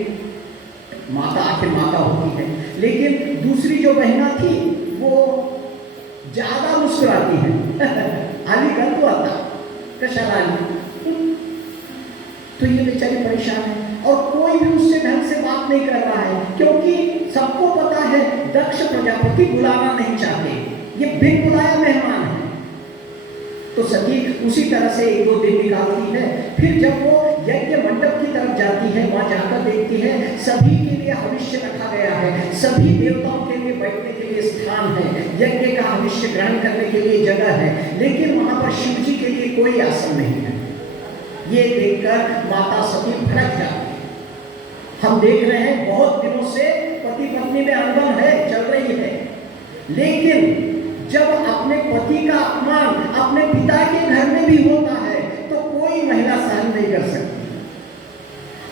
माता आखिर माता होती है, लेकिन दूसरी जो बहना थी वो ज्यादा मुस्कुराती है। आली कर तो आता कशाली, तो ये बेचारी परेशान है और कोई भी उससे ढंग से बात नहीं कर रहा है, क्योंकि सबको पता है दक्ष प्रजापति बुलाना नहीं चाहते, ये बिन बुलाया मेहमान है। तो सती उसी तरह से एक दो दिन निकालती है। फिर जब वो यज्ञ मंडप की तरफ जाती है, वहां जाकर देखती है सभी के लिए हविष्य रखा गया है, सभी देवताओं के लिए बैठने के लिए स्थान है, यज्ञ का हविष्य ग्रहण करने के लिए जगह है, लेकिन वहां पर शिव जी के लिए कोई आसन नहीं है। ये देखकर माता सती भड़क जाती है। हम देख रहे हैं बहुत दिनों से पति पत्नी में अनबन है, चल रही है, लेकिन जब अपने पति का अपमान अपने पिता के घर में भी होता है तो कोई महिला सहन नहीं कर सकती।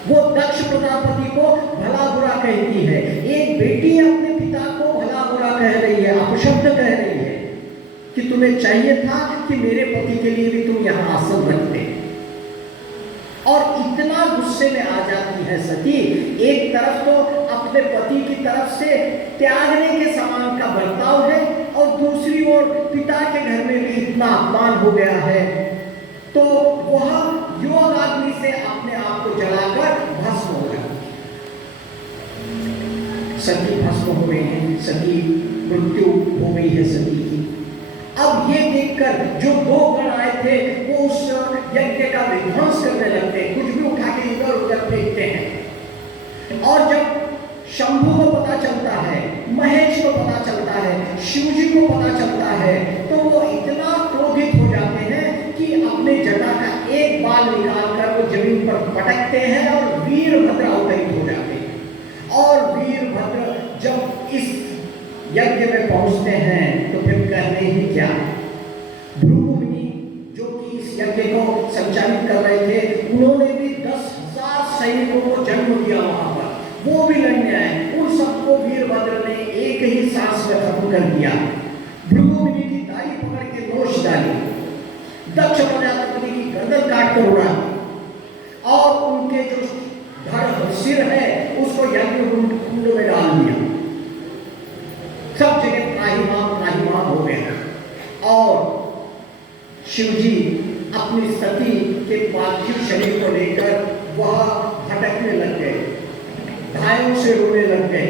वो दक्ष प्रजापति को भला बुरा कहती है, एक बेटी अपने पिता को भला बुरा कह रही है, अपशब्द कह रही है कि तुम्हें चाहिए था कि मेरे पति के लिए भी तुम यहाँ आसन रखते। और इतना गुस्से में आ जाती है सती, एक तरफ तो अपने पति की तरफ से त्यागने के समान का बर्ताव है और दूसरी ओर पिता के घर में भी इतना अपमान हो गया है, तो वह योगाग्नि से अपने आप को जलाकर भस्म हो गया। सती भस्म हो गई है, सती मृत्यु हो गई है सती की। अब ये देखकर जो दो गण आए थे वो उस यज्ञ का विध्वंस करने लगते हैं, कुछ भी उठा के इधर उधर फेंकते हैं। और जब शंभू को पता चलता है, महेश को पता चलता है, शिवजी को पता चलता है, तो वो इतना क्रोधित हो जाते हैं कि अपने जटा का एक बाल निकालकर वो जमीन पर पटकते हैं और वीरभद्र अवतरित हो जाते हैं। और वीरभद्र जब इस यज्ञ में पहुंचते हैं तो फिर कहते ही क्या, भृगु मुनि जो कि इस यज्ञ को संचालित कर रहे थे, उन्होंने भी 10,000 सैनिकों को जन्म दिया वहां पर, वो भी लड़ने आए, उन सबको वीरभद्र ने एक ही सांस में खत्म कर दिया। भृगु मुनि की दाढ़ी पकड़ के नोच डाली, दक्ष प्रजापति की गर्दन काट कर उड़ा और उनके जो धड़ सिर है उसको यज्ञ कुंड में डाल दिया। सब जगह त्राहिमाम हो गया और शिवजी अपनी सती के पार्थिव शरीर को लेकर वह भटकने लग गए, घायों से रोने लग गए।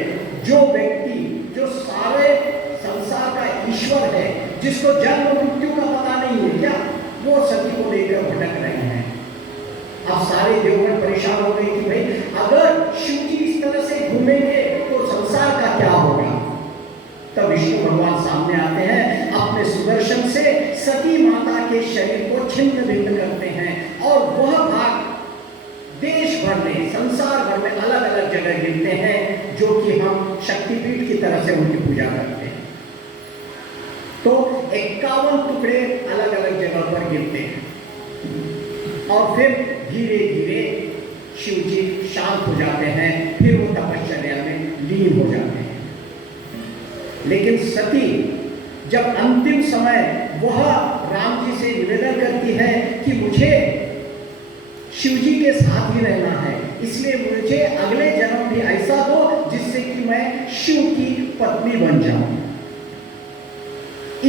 जो व्यक्ति जो सारे संसार का ईश्वर है, जिसको जन्म मृत्यु का पता नहीं है क्या, वो सती को लेकर भटक रहे हैं। अब सारे देवगण परेशान हो गए कि भाई अगर शिवजी इस तरह से घूमेंगे तो संसार का क्या होगा। तब विष्णु भगवान सामने आते हैं, अपने सुदर्शन से सती माता के शरीर को छिन्न भिन्न करते हैं और वह भाग देश भर में, संसार भर में अलग अलग जगह गिरते हैं, जो कि तरह से उनकी पूजा करते हैं। तो 51 टुकड़े अलग अलग जगह पर गिरते हैं और फिर धीरे धीरे शिव जी शांत हो जाते हैं, फिर वो तपश्चर्या में लीन हो जाते हैं। लेकिन सती जब अंतिम समय वह राम जी से निवेदन करती है कि मुझे शिव जी के साथ ही रहना है, इसलिए मुझे अगले जन्म भी ऐसा दो जिससे कि मैं शिव की पत्नी बन जाऊं।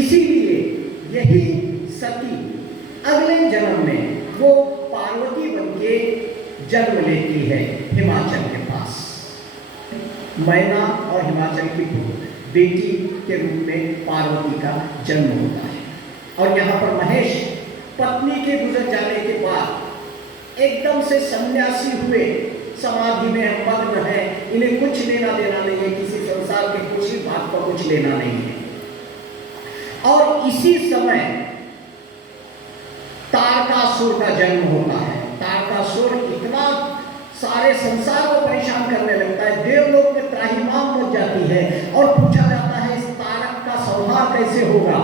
इसीलिए यही सती अगले जन्म में वो पार्वती बन के जन्म लेती है हिमाचल के पास। मैना और हिमाचल की बेटी के रूप में पार्वती का जन्म होता है। और यहाँ पर महेश पत्नी के गुजर जाने के बाद एकदम से सन्यासी हुए, समाधि में मग्न है, इन्हें कुछ लेना देना नहीं है, किसी संसार के कुछ ही बात का कुछ लेना नहीं है। और इसी समय तारकासुर का जन्म होता है। तारकासुर इतना सारे संसार को परेशान करने लगता है, देवलोक में त्राहिमाम मच जाती है और पूछा जाता है इस तारक का संहार कैसे होगा।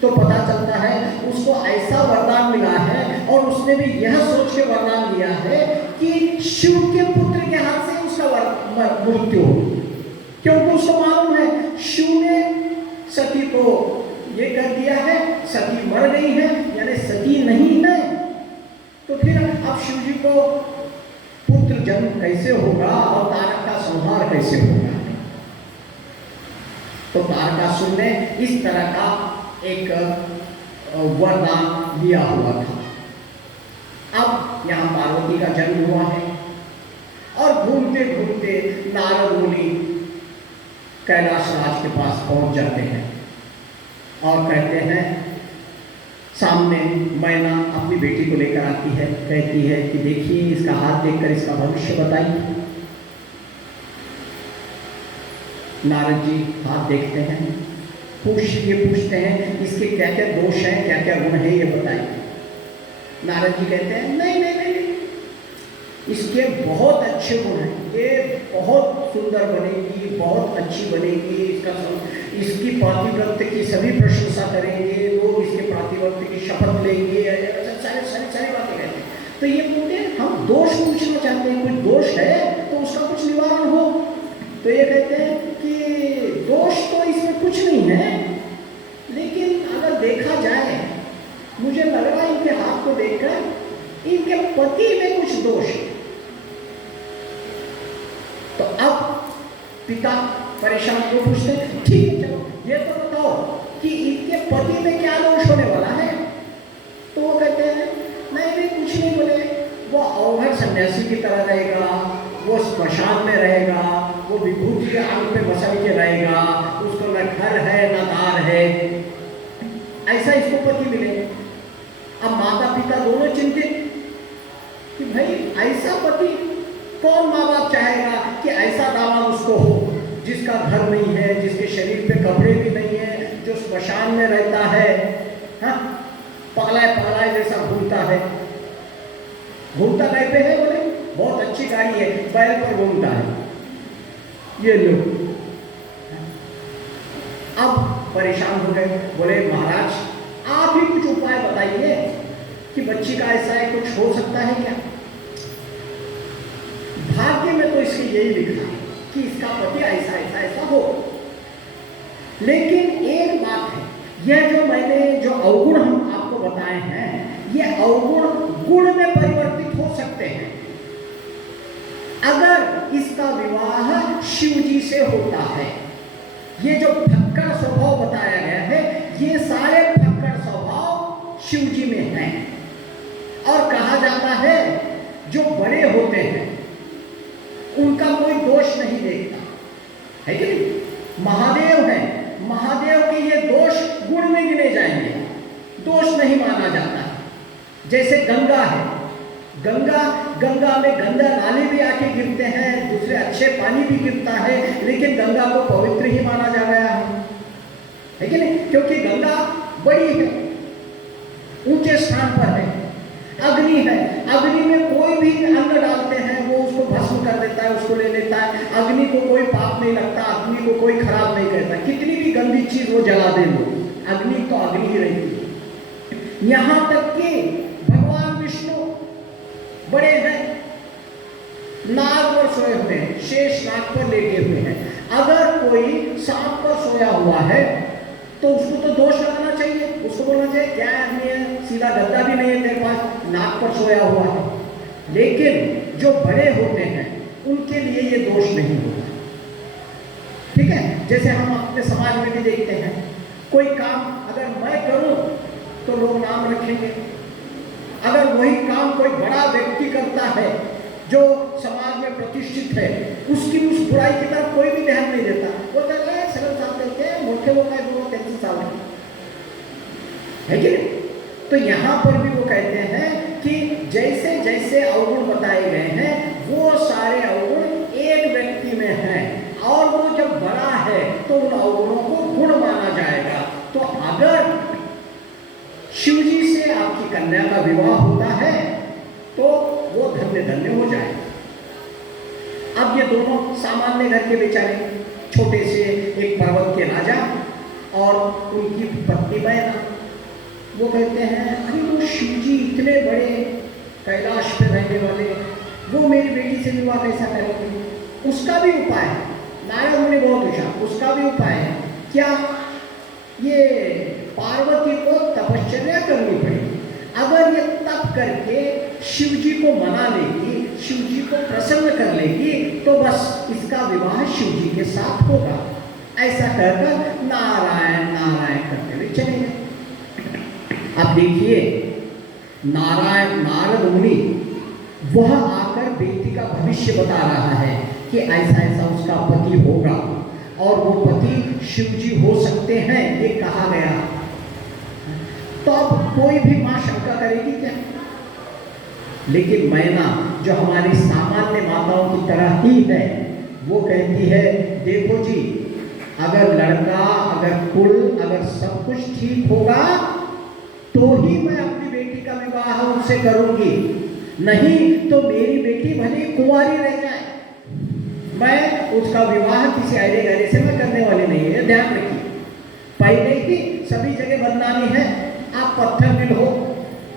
तो पता चलता है उसको ऐसा वरदान मिला है और उसने भी यह सोच के वरदान दिया है कि शिव के पुत्र के हाथ से उसका मृत्यु हो, क्योंकि उसको मालूम है शिव ने सती को ये कर दिया है, सती मर गई है, यानी सती नहीं है, तो फिर अब शिव जी को पुत्र जन्म कैसे होगा और तारक का संहार कैसे होगा। तो तारकासुर ने इस तरह का एक वरदान लिया हुआ था। अब यहाँ पार्वती का जन्म हुआ है और घूमते घूमते नारद मुनि कैलाश राज के पास पहुंच जाते हैं और कहते हैं, सामने मैना अपनी बेटी को लेकर आती है, कहती है कि देखिए इसका हाथ देखकर इसका भविष्य बताइए। नारद जी हाथ देखते हैं, पूछते हैं इसके क्या क्या दोष हैं, क्या क्या गुण है, ये बताइए। नारद जी कहते हैं नहीं नहीं नहीं, इसके बहुत अच्छे गुण हैं, ये बहुत सुंदर बनेगी, बहुत अच्छी बनेगी, इसकी पातिव्रत्य की सभी प्रशंसा करेंगे, लोग इसके पातिव्रत्य की शपथ लेंगे, सारी बातें कहते हैं। तो ये बोलते हैं हम दोष पूछना चाहते हैं, कोई दोष है तो उसका कुछ निवारण हो। तो ये कहते हैं कि दोष तो इसमें कुछ नहीं है, लेकिन अगर देखा जाए मुझे लग रहा है इनके हाथ को देखकर इनके पति में कुछ दोष है। तो अब पिता परेशान को पूछते हैं, ठीक है चलो ये तो बताओ कि इनके पति में क्या दोष होने वाला है। तो वो कहते हैं नहीं कुछ नहीं, बोले वो अवघड़ सन्यासी की तरह रहेगा, वो श्मशान में रहेगा, वो विभूति के आग पे मसल के रहेगा, उसको न घर है न दार है, ऐसा इसको पति मिले। अब माता पिता दोनों चिंतित कि भाई ऐसा पति कौन माँ बाप चाहेगा कि ऐसा दामाद उसको हो, जिसका घर नहीं है, जिसके शरीर पे कपड़े भी नहीं है, जो श्मशान में रहता है, हाँ पगलाए जैसा घूमता है। घूमता कहीं पे है, बोले बहुत अच्छी गाड़ी है, बैल पर घूमता है। ये लोग अब परेशान हो गए, बोले महाराज आप ही कुछ उपाय बताइए कि बच्ची का ऐसा है, कुछ हो सकता है क्या। भाग्य में तो इसके यही लिखा है कि इसका पति ऐसा हो, लेकिन एक बात है, यह जो मैंने जो अवगुण हम आपको बताए हैं, ये अवगुण गुण में परिवर्तित हो सकते हैं अगर इसका विवाह शिव जी से होता है। ये जो फक्कड़ स्वभाव बताया गया है, ये सारे फक्कड़ स्वभाव शिव जी में हैं। और कहा जाता है जो बड़े होते हैं उनका कोई दोष नहीं देखता है कि नहीं। महादेव हैं, महादेव के ये दोष गुण में गिने जाएंगे, दोष नहीं माना जाता। जैसे गंगा है, गंगा में गंगा नाले भी आके गिरते हैं, दूसरे अच्छे पानी भी गिरता है, लेकिन गंगा को पवित्र ही माना जा रहा है कि नहीं, क्योंकि गंगा बड़ी है, ऊंचे स्थान पर है। अग्नि है, अग्नि में कोई भी अन्न डालते हैं वो उसको भस्म कर देता है, उसको ले लेता है। अग्नि को कोई पाप नहीं लगता, अग्नि को कोई खराब नहीं कहता। कितनी भी गंदी चीज वो जला दे लो, अग्नि तो अग्नि ही रहती है। यहां तक कि भगवान विष्णु बड़े हैं, नाग पर सोए हुए हैं, शेष नाग पर लेटे हुए हैं। अगर कोई सांप पर सोया हुआ है तो उसको तो दोष लगाना चाहिए, उसको बोलना चाहिए क्या आदमी है, सीधा गद्दा भी नहीं है तेरे पास, नाग पर सोया हुआ है। लेकिन जो बड़े होते हैं उनके लिए ये दोष नहीं होता। ठीक है, जैसे हम अपने समाज में भी देखते हैं, कोई काम अगर मैं करूं तो लोग नाम रखेंगे, अगर वही काम कोई बड़ा व्यक्ति करता है जो समाज में प्रतिष्ठित है, उसकी उस बुराई की तरफ कोई भी ध्यान नहीं देता। वो कहता है सरल साहब देते हैं, मोटे लोग का जो कैंसर साहब है कि नहीं। तो यहाँ पर भी वो कहते हैं कि जैसे जैसे अवगुण बताए गए हैं वो सारे अवगुण एक व्यक्ति में हैं, और वो जब बड़ा है तो उन अवगुणों को गुण माना जाएगा। तो अगर शिवजी से आपकी कन्या का विवाह होता है तो वो धन्य धन्य हो जाए। अब ये दोनों सामान्य घर के बेचारे, छोटे से एक पर्वत के राजा और उनकी पत्नी मैना, वो कहते हैं अरे वो शिवजी इतने बड़े कैलाश पे रहने वाले, वो मेरी बेटी से विवाह कैसा करेंगे। उसका भी उपाय है, नारद मुनि बहुत होशियार, उसका भी उपाय है। क्या? ये पार्वती को तपश्चर्या करनी पड़ेगी। अगर ये तप करके शिवजी को मना लेगी, शिवजी को प्रसन्न कर लेगी, तो बस इसका विवाह शिवजी के साथ होगा। ऐसा कहकर नारायण नारायण करते हुए चले गए। अब देखिए नारायण नारद मुनि वह आकर बेटी का भविष्य बता रहा है कि ऐसा ऐसा उसका पति होगा और वो पति शिवजी हो सकते हैं, ये कहा गया। तो अब कोई भी मां शंका करेगी क्या? लेकिन मैना जो हमारी सामान्य माताओं की तरह ही है, वो कहती है देखो जी, अगर लड़का, अगर कुल, अगर सब कुछ ठीक होगा तो ही मैं अपनी बेटी का विवाह उनसे करूंगी, नहीं तो मेरी बेटी भले कुंवारी रह जाए, मैं उसका विवाह किसी अरे गहरे से मैं करने वाली नहीं है। ध्यान रखिए, पहले ही सभी जगह बदनामी है। आप पत्थर दिल हो,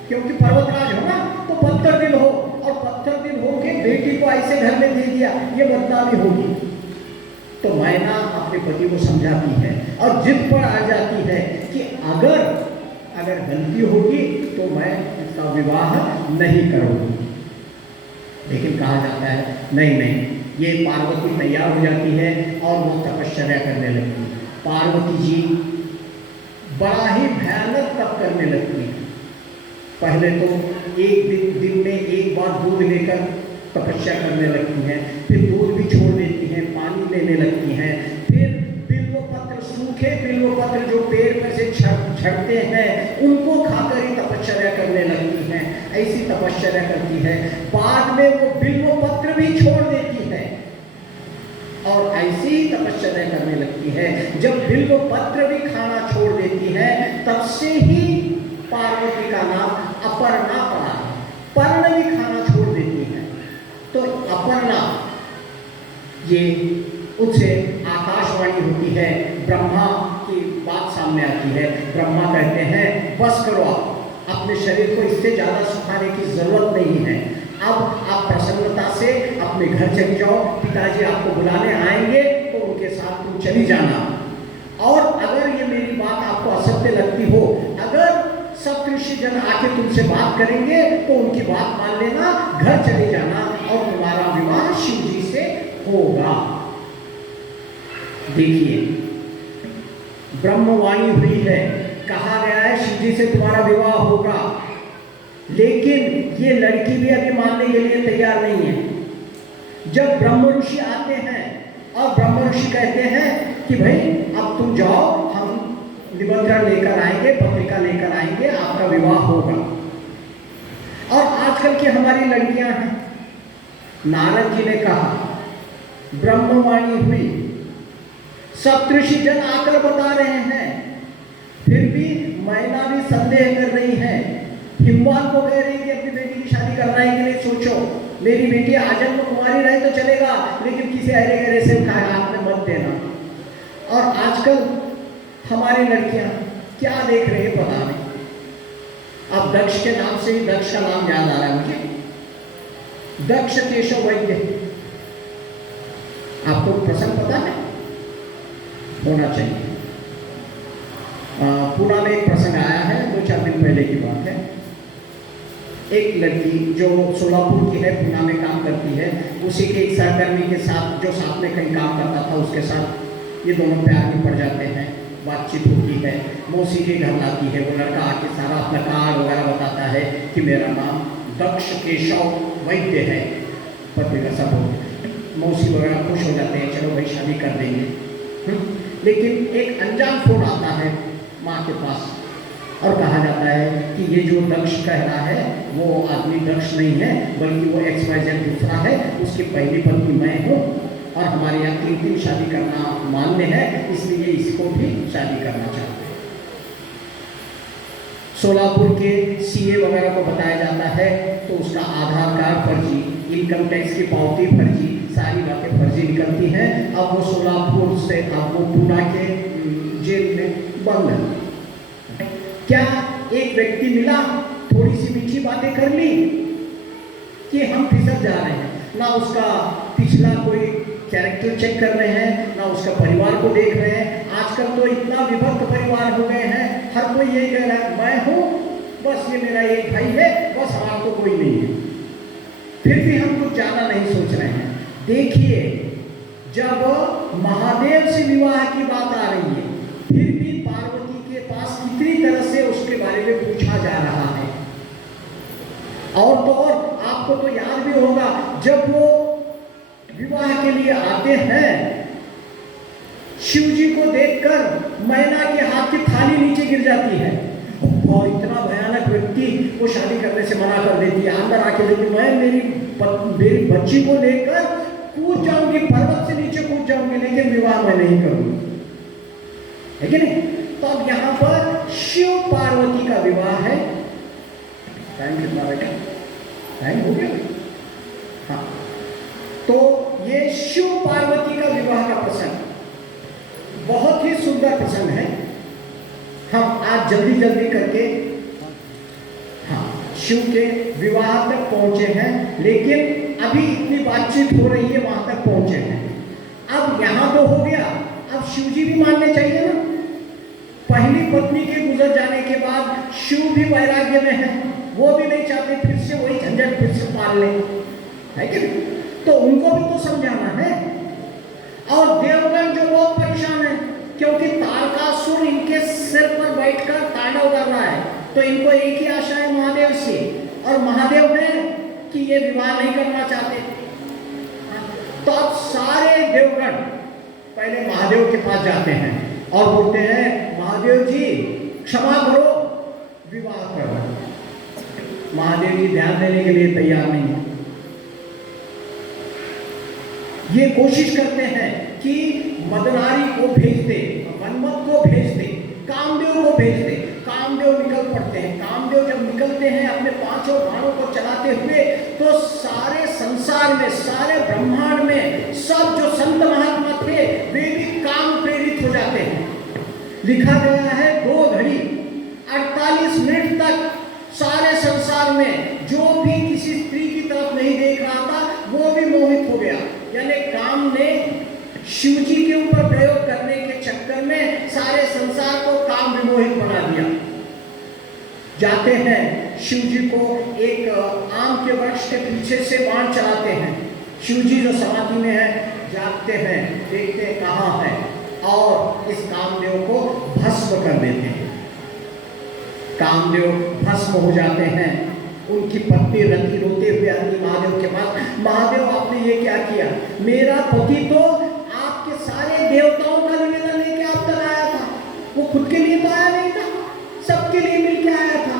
क्योंकि पर्वतराज हो ना, तो पत्थर दिल हो, और पत्थर दिल हो के बेटी को ऐसे घर में दे दिया, ये बदनामी होगी। तो मैना अपने पति को समझाती है और जिद पर आ जाती है कि अगर गलती होगी तो मैं इसका विवाह नहीं करूंगी। लेकिन कहा जाता है नहीं, ये पार्वती तैयार हो जाती है और वो तपश्चर्या करने लगती है। पार्वती जी बड़ा ही भयानक तप करने लगती है। पहले तो एक दिन में एक बार दूध लेकर तपस्या करने लगती हैं, फिर दूध भी छोड़ देती हैं, पानी लेने लगती हैं, फिर बिल्वपत्र, सूखे बिल्वपत्र जो पेड़ में से झड़ते हैं उनको खाकर ही तपश्चर्या करने लगती हैं। ऐसी तपश्चर्या करती है, बाद में वो बिल्वपत्र भी छोड़ देती है और ऐसी ही तपश्चर्या करने लगती है। जब बिल्वपत्र भी खाना छोड़ देती है तब से ही पार्वती का नाम अपर्णा पड़ा। पर्ण भी खाना छोड़ देती है तो अपर्णा, ये उससे आकाशवाणी होती है, ब्रह्मा की बात सामने आती है। ब्रह्मा कहते हैं बस करो, अपने शरीर को इससे ज़्यादा सुखाने की जरूरत नहीं है, अब आप प्रसन्नता से अपने घर चली जाओ, पिताजी आपको बुलाने आएंगे तो उनके साथ तुम चली जाना। और अगर ये मेरी बात आपको असत्य लगती हो, अगर सप्तऋषि जन आके तुमसे बात करेंगे तो उनकी बात मान लेना, घर चले जाना और तुम्हारा विवाह शिव जी से होगा। देखिए ब्रह्मवाणी हुई है, कहा गया है शिव जी से तुम्हारा विवाह होगा, लेकिन ये लड़की भी अभी मानने के लिए तैयार नहीं है। जब ब्रह्म ऋषि आते हैं और ब्रह्म ऋषि कहते हैं कि भाई अब तुम जाओ, हम निमंत्रण लेकर आएंगे, पत्रिका लेकर आएंगे, आपका विवाह होगा। और आजकल की हमारी लड़कियां हैं, नारद जी ने कहा, ब्रह्मवाणी हुई, सप्तऋषि जन आकर बता रहे हैं, फिर भी मैना भी संदेह कर रही है कि भीमवाल को कह रही कि अपनी बेटी की शादी करना है कि नहीं, सोचो मेरी बेटी आजन्म कुमारी रहे तो चलेगा, लेकिन किसी अरे गहरे से उठाए हाथ में मत देना। और आजकल हमारी लड़कियां क्या देख रही है पता नहीं। अब दक्ष के नाम से ही दक्ष का नाम याद आ रहा है मुझे, दक्ष केशव वैद्य। आपको प्रसंग पता है? होना चाहिए। पुणे में एक प्रसंग आया है, 2-4 दिन पहले की बात है। एक लड़की जो सोलापुर की है, पुणे में काम करती है, उसी के एक सहकर्मी के साथ जो साथ में कहीं काम करता था, उसके साथ ये दोनों प्यार में पड़ जाते हैं। बातचीत होती है, मौसी के घर लाती है, वो लड़का आके सारा अपना कार्ड वगैरह बताता है कि मेरा नाम दक्ष केशव वैद्य है, पति का सब हो। मौसी वगैरह खुश हो जाते हैं, चलो भाई शादी कर देंगे। लेकिन एक अनजान फोन आता है माँ के पास और कहा जाता है कि ये जो दक्ष कह रहा है वो आदमी दक्ष नहीं है, बल्कि वो XYZ दूसरा है, उसकी पहली पत्नी मैं हूँ और हमारे यहाँ 3 शादी करना मान्य है, इसलिए इसको भी शादी करना चाहते हैं। सोलापुर के CA वगैरह को बताया जाता है तो उसका आधार कार्ड फर्जी, इनकम टैक्स की पावती फर्जी, सारी बातें फर्जी निकलती हैं। अब वो सोलापुर से अब वो पुणे के जेल में बंद है। क्या एक व्यक्ति मिला, थोड़ी सी मीठी बातें कर ली कि हम फिसल जा रहे हैं, ना उसका पिछला कोई कैरेक्टर चेक कर रहे हैं, ना उसका परिवार को देख रहे हैं। आजकल तो इतना विभक्त परिवार हो गए हैं, हर कोई यही कह रहा है मैं हूँ, बस ये मेरा एक भाई है, बस हमारा तो कोई नहीं है। फिर भी हम कुछ ज्यादा नहीं सोच रहे हैं। देखिए, जब महादेव से विवाह की बात आ रही है, फिर भी पार्वती के पास कितनी तरह से उसके बारे में पूछा जा रहा है। और तो और आपको तो याद भी होगा, जब वो विवाह के लिए आते हैं, शिव जी को देखकर मैना के हाथ की थाली नीचे गिर जाती है और इतना भयानक व्यक्ति को शादी करने से मना कर देती है। अंदर आके लेकिन मैं मेरी बच्ची को लेकर कूद जाऊंगी, पर्वत से नीचे कूद जाऊंगी, लेकिन विवाह मैं नहीं करूंगी, है कि नहीं? तो अब यहाँ पर शिव पार्वती का विवाह है। टाइम कितना बेटा? टाइम हो गया? हाँ, तो ये शिव पार्वती का विवाह का प्रसंग बहुत ही सुंदर प्रसंग है। हम आज जल्दी जल्दी करके हाँ शिव के विवाह तक पहुंचे हैं, लेकिन अभी इतनी बातचीत हो रही है, वहां तक पहुंचे हैं। अब यहां तो हो गया, अब शिव जी भी मानने चाहिए ना। पहली पत्नी के गुजर जाने के बाद शिव भी वैराग्य में है, वो भी नहीं चाहते फिर से वही झंझट फिर से पाल ले, है कि नहीं? तो उनको भी तो समझाना है। और देवगण जो बहुत परेशान है, क्योंकि तारकासुर इनके सिर पर बैठकर तांडव कर रहा है, तो इनको एक ही आशा है महादेव से, और महादेव ने कि ये विवाह नहीं करना चाहते। तो अब सारे देवगण पहले महादेव के पास जाते हैं और बोलते हैं महादेव जी क्षमा करो, विवाह करो। महादेव जी ध्यान देने के लिए तैयार नहीं है। ये कोशिश करते हैं कि मदनारी को भेज दे, मन्मथ को भेज दे, कामदेव को भेज दे। कामदेव निकल पड़ते हैं। कामदेव जब निकलते हैं अपने 5 बाणों को चलाते हुए, तो सारे संसार में, सारे ब्रह्मांड में सब जो संत महात्मा थे वे भी काम प्रेरित हो जाते हैं। लिखा गया है 2 घड़ी 48 मिनट तक सारे संसार में जो भी किसी स्त्री की तरफ नहीं देख रहा था वो भी मोहित हो गया। यानी काम ने शिव जी के ऊपर प्रयोग करने के चक्कर में सारे संसार को काम विमोहित बना दिया। जाते हैं शिव जी को एक आम के वृक्ष के पीछे से बाण चलाते हैं। शिव जी जो समाधि में है जागते हैं, देखते हैं कहाँ है, और इस कामदेव को भस्म कर देते हैं। कामदेव भस्म हो जाते हैं। उनकी पत्नी रति रोते हुए आती महादेव के पास, महादेव आपने ये क्या किया? मेरा पति तो आपके सारे देवताओं का निवेदन लेके आप तक आया था, वो खुद के लिए तो आया नहीं था, सबके लिए मिलके आया था।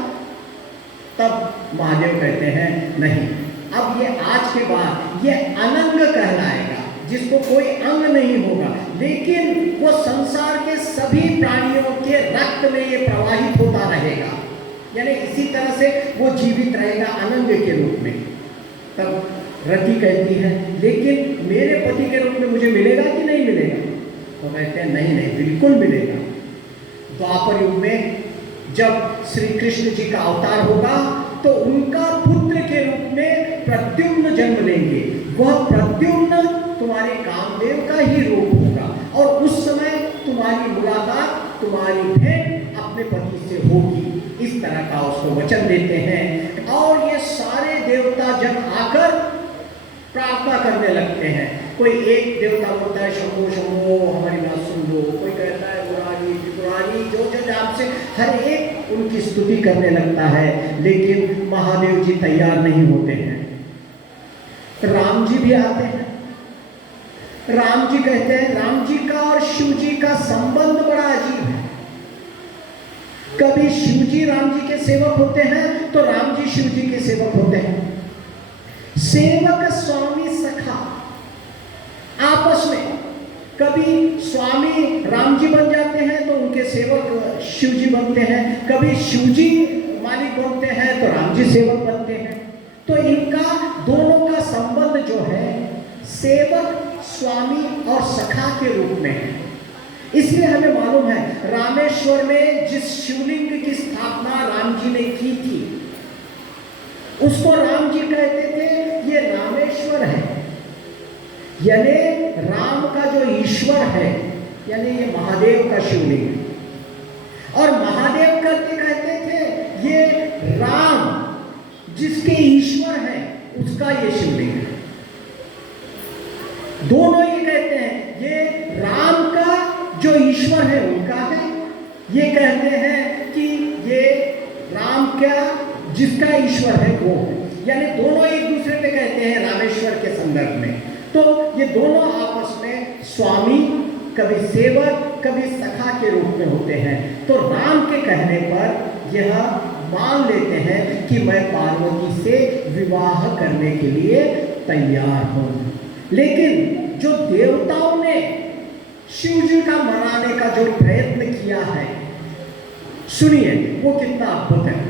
तब महादेव कहते हैं नहीं, अब ये आज के बाद ये अनंग कहलाएगा, जिसको कोई अंग नहीं होगा, लेकिन वो संसार के सभी प्राणियों के रक्त में ये प्रवाहित होता रहेगा। यानी इसी तरह से वो जीवित रहेगा अनंग के रूप में। तब रति कहती है लेकिन मेरे पति के रूप में मुझे मिलेगा कि नहीं मिलेगा? तो कहते हैं नहीं नहीं, बिल्कुल मिलेगा। द्वापर युग में जब श्री कृष्ण जी का अवतार होगा तो उनका पुत्र के रूप में प्रद्युम्न जन्म लेंगे। वह प्रद्युम्न तुम्हारे कामदेव का ही रूप होगा और उस समय तुम्हारी मुलाकात, तुम्हारी भेंट अपने पति से होगी। इस तरह का उसको वचन देते हैं और ये सारे देवता जब आकर प्रार्थना करने लगते हैं। कोई एक देवता बोलता है शंभो शंभो हमारी बात सुन लो, कोई कहता है मुरारी त्रिपुरारी, जो आपसे हर एक उनकी स्तुति करने लगता है। लेकिन महादेव जी तैयार नहीं होते हैं। राम जी भी आते हैं। राम जी कहते हैं, राम जी का और शिव जी का संबंध बड़ा अजीब है। कभी शिव जी राम जी के सेवक होते हैं तो राम जी शिव जी के सेवक होते हैं। सेवक स्वामी सखा आपस में, कभी स्वामी राम जी बन जाते हैं तो उनके सेवक शिव जी बनते हैं, कभी शिव जी मालिक बनते हैं तो राम जी सेवक बनते हैं। तो इनका दोनों का संबंध जो है सेवक, स्वामी और सखा के रूप में है। इसलिए हमें मालूम है रामेश्वर में जिस शिवलिंग की स्थापना राम जी ने की थी उसको राम जी कहते थे ये रामेश्वर है, यानी राम का जो ईश्वर है, यानी ये महादेव का शिवलिंग है। और महादेव करके कहते थे ये राम जिसके ईश्वर है उसका ये शिवलिंग है। दोनों ये कहते हैं ये राम का जो ईश्वर है उनका है, ये कहते हैं कि ये राम क्या जिसका ईश्वर है वो है। यानी दोनों एक दूसरे पे कहते हैं रामेश्वर के संदर्भ में। तो ये दोनों आपस में स्वामी, कभी सेवक, कभी सखा के रूप में होते हैं। तो राम के कहने पर यह मान लेते हैं कि मैं पार्वती से विवाह करने के लिए तैयार हूं। लेकिन जो देवताओं ने शिव जी का मनाने का जो प्रयत्न किया है, सुनिए वो कितना अद्भुत है।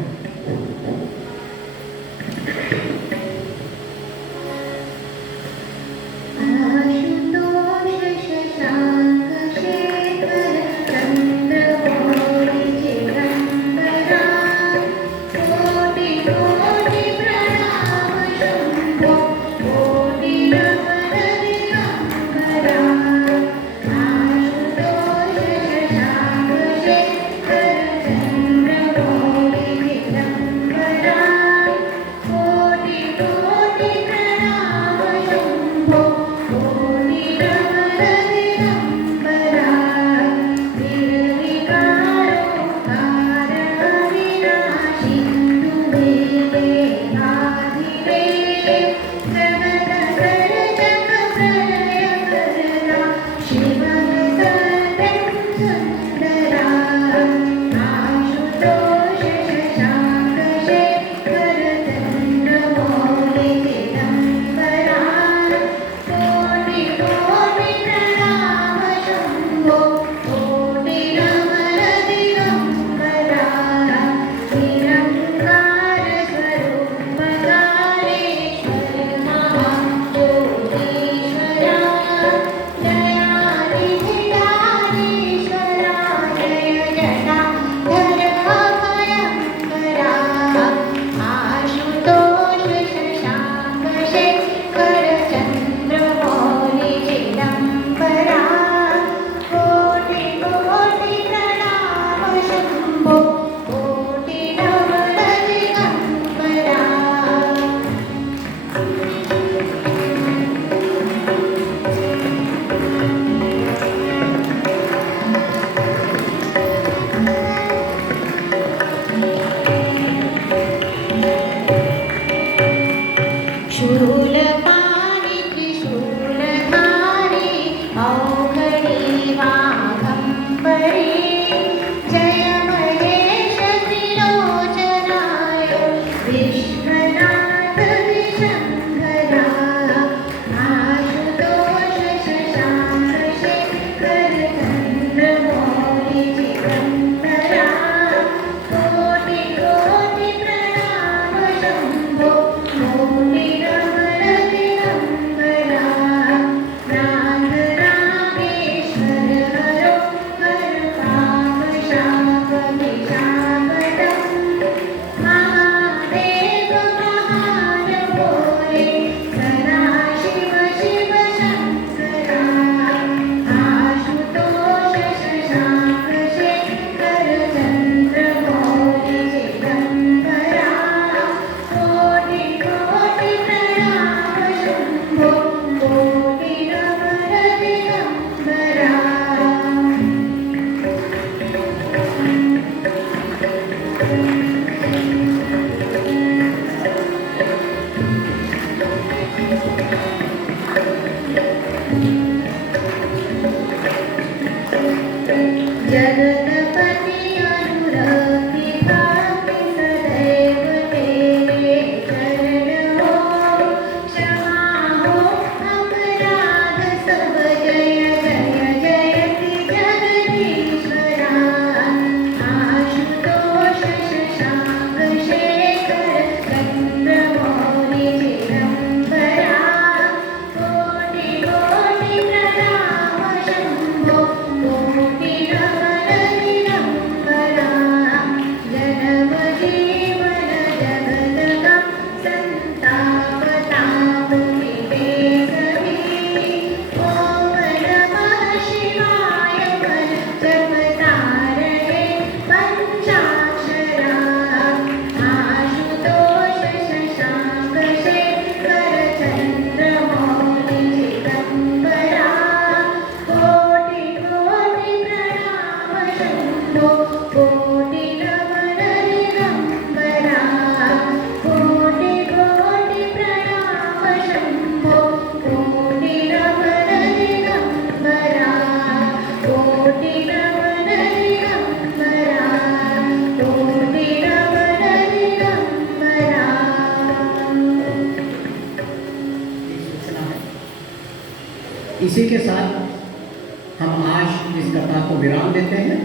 इसी के साथ हम आज इस कथा को विराम देते हैं।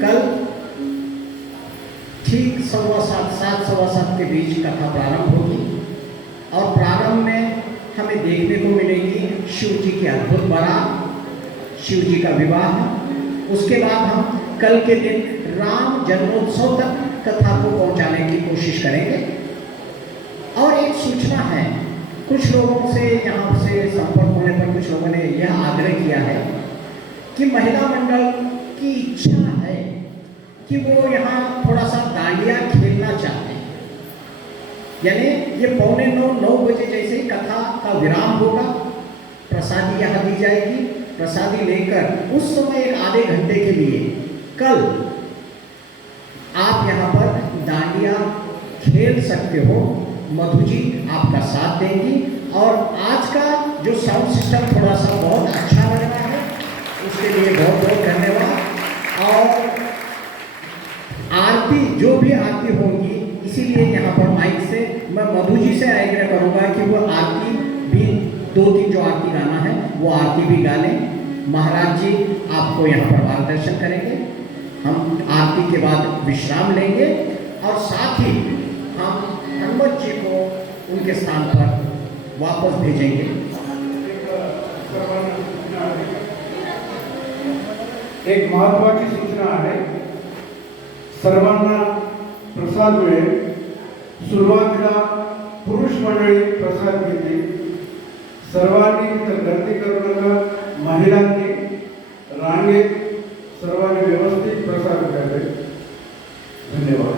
कल ठीक 7:15 के बीच कथा प्रारंभ होगी और प्रारंभ में हमें देखने को मिलेगी शिव जी की अद्भुत बारात, शिव जी का विवाह। उसके बाद हम कल के दिन राम जन्मोत्सव तक कथा को पहुंचाने की कोशिश करेंगे। और एक सूचना है, कुछ लोगों से यहाँ से संपर्क होने पर कुछ लोगों ने यह आग्रह किया है कि महिला मंडल की इच्छा है कि वो यहाँ थोड़ा सा डांडिया खेलना चाहते हैं। यानी ये 8:45-9 बजे जैसे ही कथा का विराम होगा, प्रसादी यहाँ दी जाएगी। प्रसादी लेकर उस समय एक आधे घंटे के लिए कल आप यहाँ पर डांडिया खेल सकते हो। मधु जी आपका साथ देंगी और आज का जो साउंड सिस्टम थोड़ा सा बहुत अच्छा लग रहा है, उसके लिए बहुत बहुत धन्यवाद। और आरती जो भी आरती होंगी, इसीलिए यहाँ पर माइक से मैं मधु जी से आग्रह करूँगा कि वो आरती भी 2-3 जो आरती गाना है वो आरती भी गा लें। महाराज जी आपको यहाँ पर मार्गदर्शन करेंगे। हम आरती के बाद विश्राम लेंगे और साथ ही हम हनुमत जी को उनके स्थान पर वापस भेजेंगे। एक महत्वाची सूचना आहे, सर्वांना प्रसाद मिळेल। सुरुवातीला पुरुष मंडळी प्रसाद घेतील, सर्वांनी तिथं गर्दी करू नका। महिलांनी रांगेत सर्वांनी व्यवस्थित प्रसाद घ्यावे। धन्यवाद।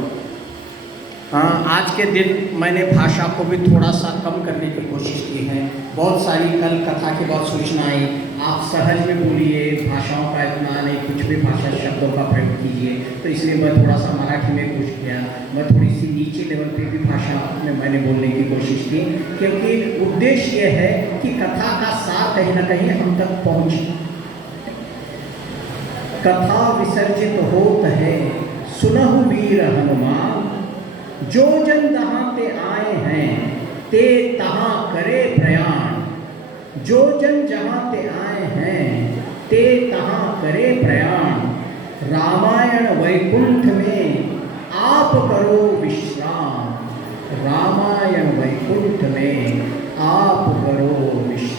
आज के दिन मैंने भाषा को भी थोड़ा सा कम करने की कोशिश की है। बहुत सारी कल कथा के बाद सूचना आई, आप सहज में बोलिए, भाषाओं का इतना नहीं, कुछ भी भाषा शब्दों का प्रयोग कीजिए। तो इसलिए मैं थोड़ा सा मराठी में कुछ किया, मैं थोड़ी सी नीचे लेवल पे भी भाषा में मैंने बोलने की कोशिश की, क्योंकि उद्देश्य ये है कि कथा का सार कहीं ना कहीं हम तक पहुँचे। कथा विसर्जित होत है सुनहु वीर हनुमान, जो जन जहाँ ते आए हैं ते तहाँ करे प्रयाण। जो जन जहाँ ते आए हैं ते तहाँ करे प्रयाण। रामायण वैकुंठ में आप करो विश्राम। रामायण वैकुंठ में आप करो विश्राम।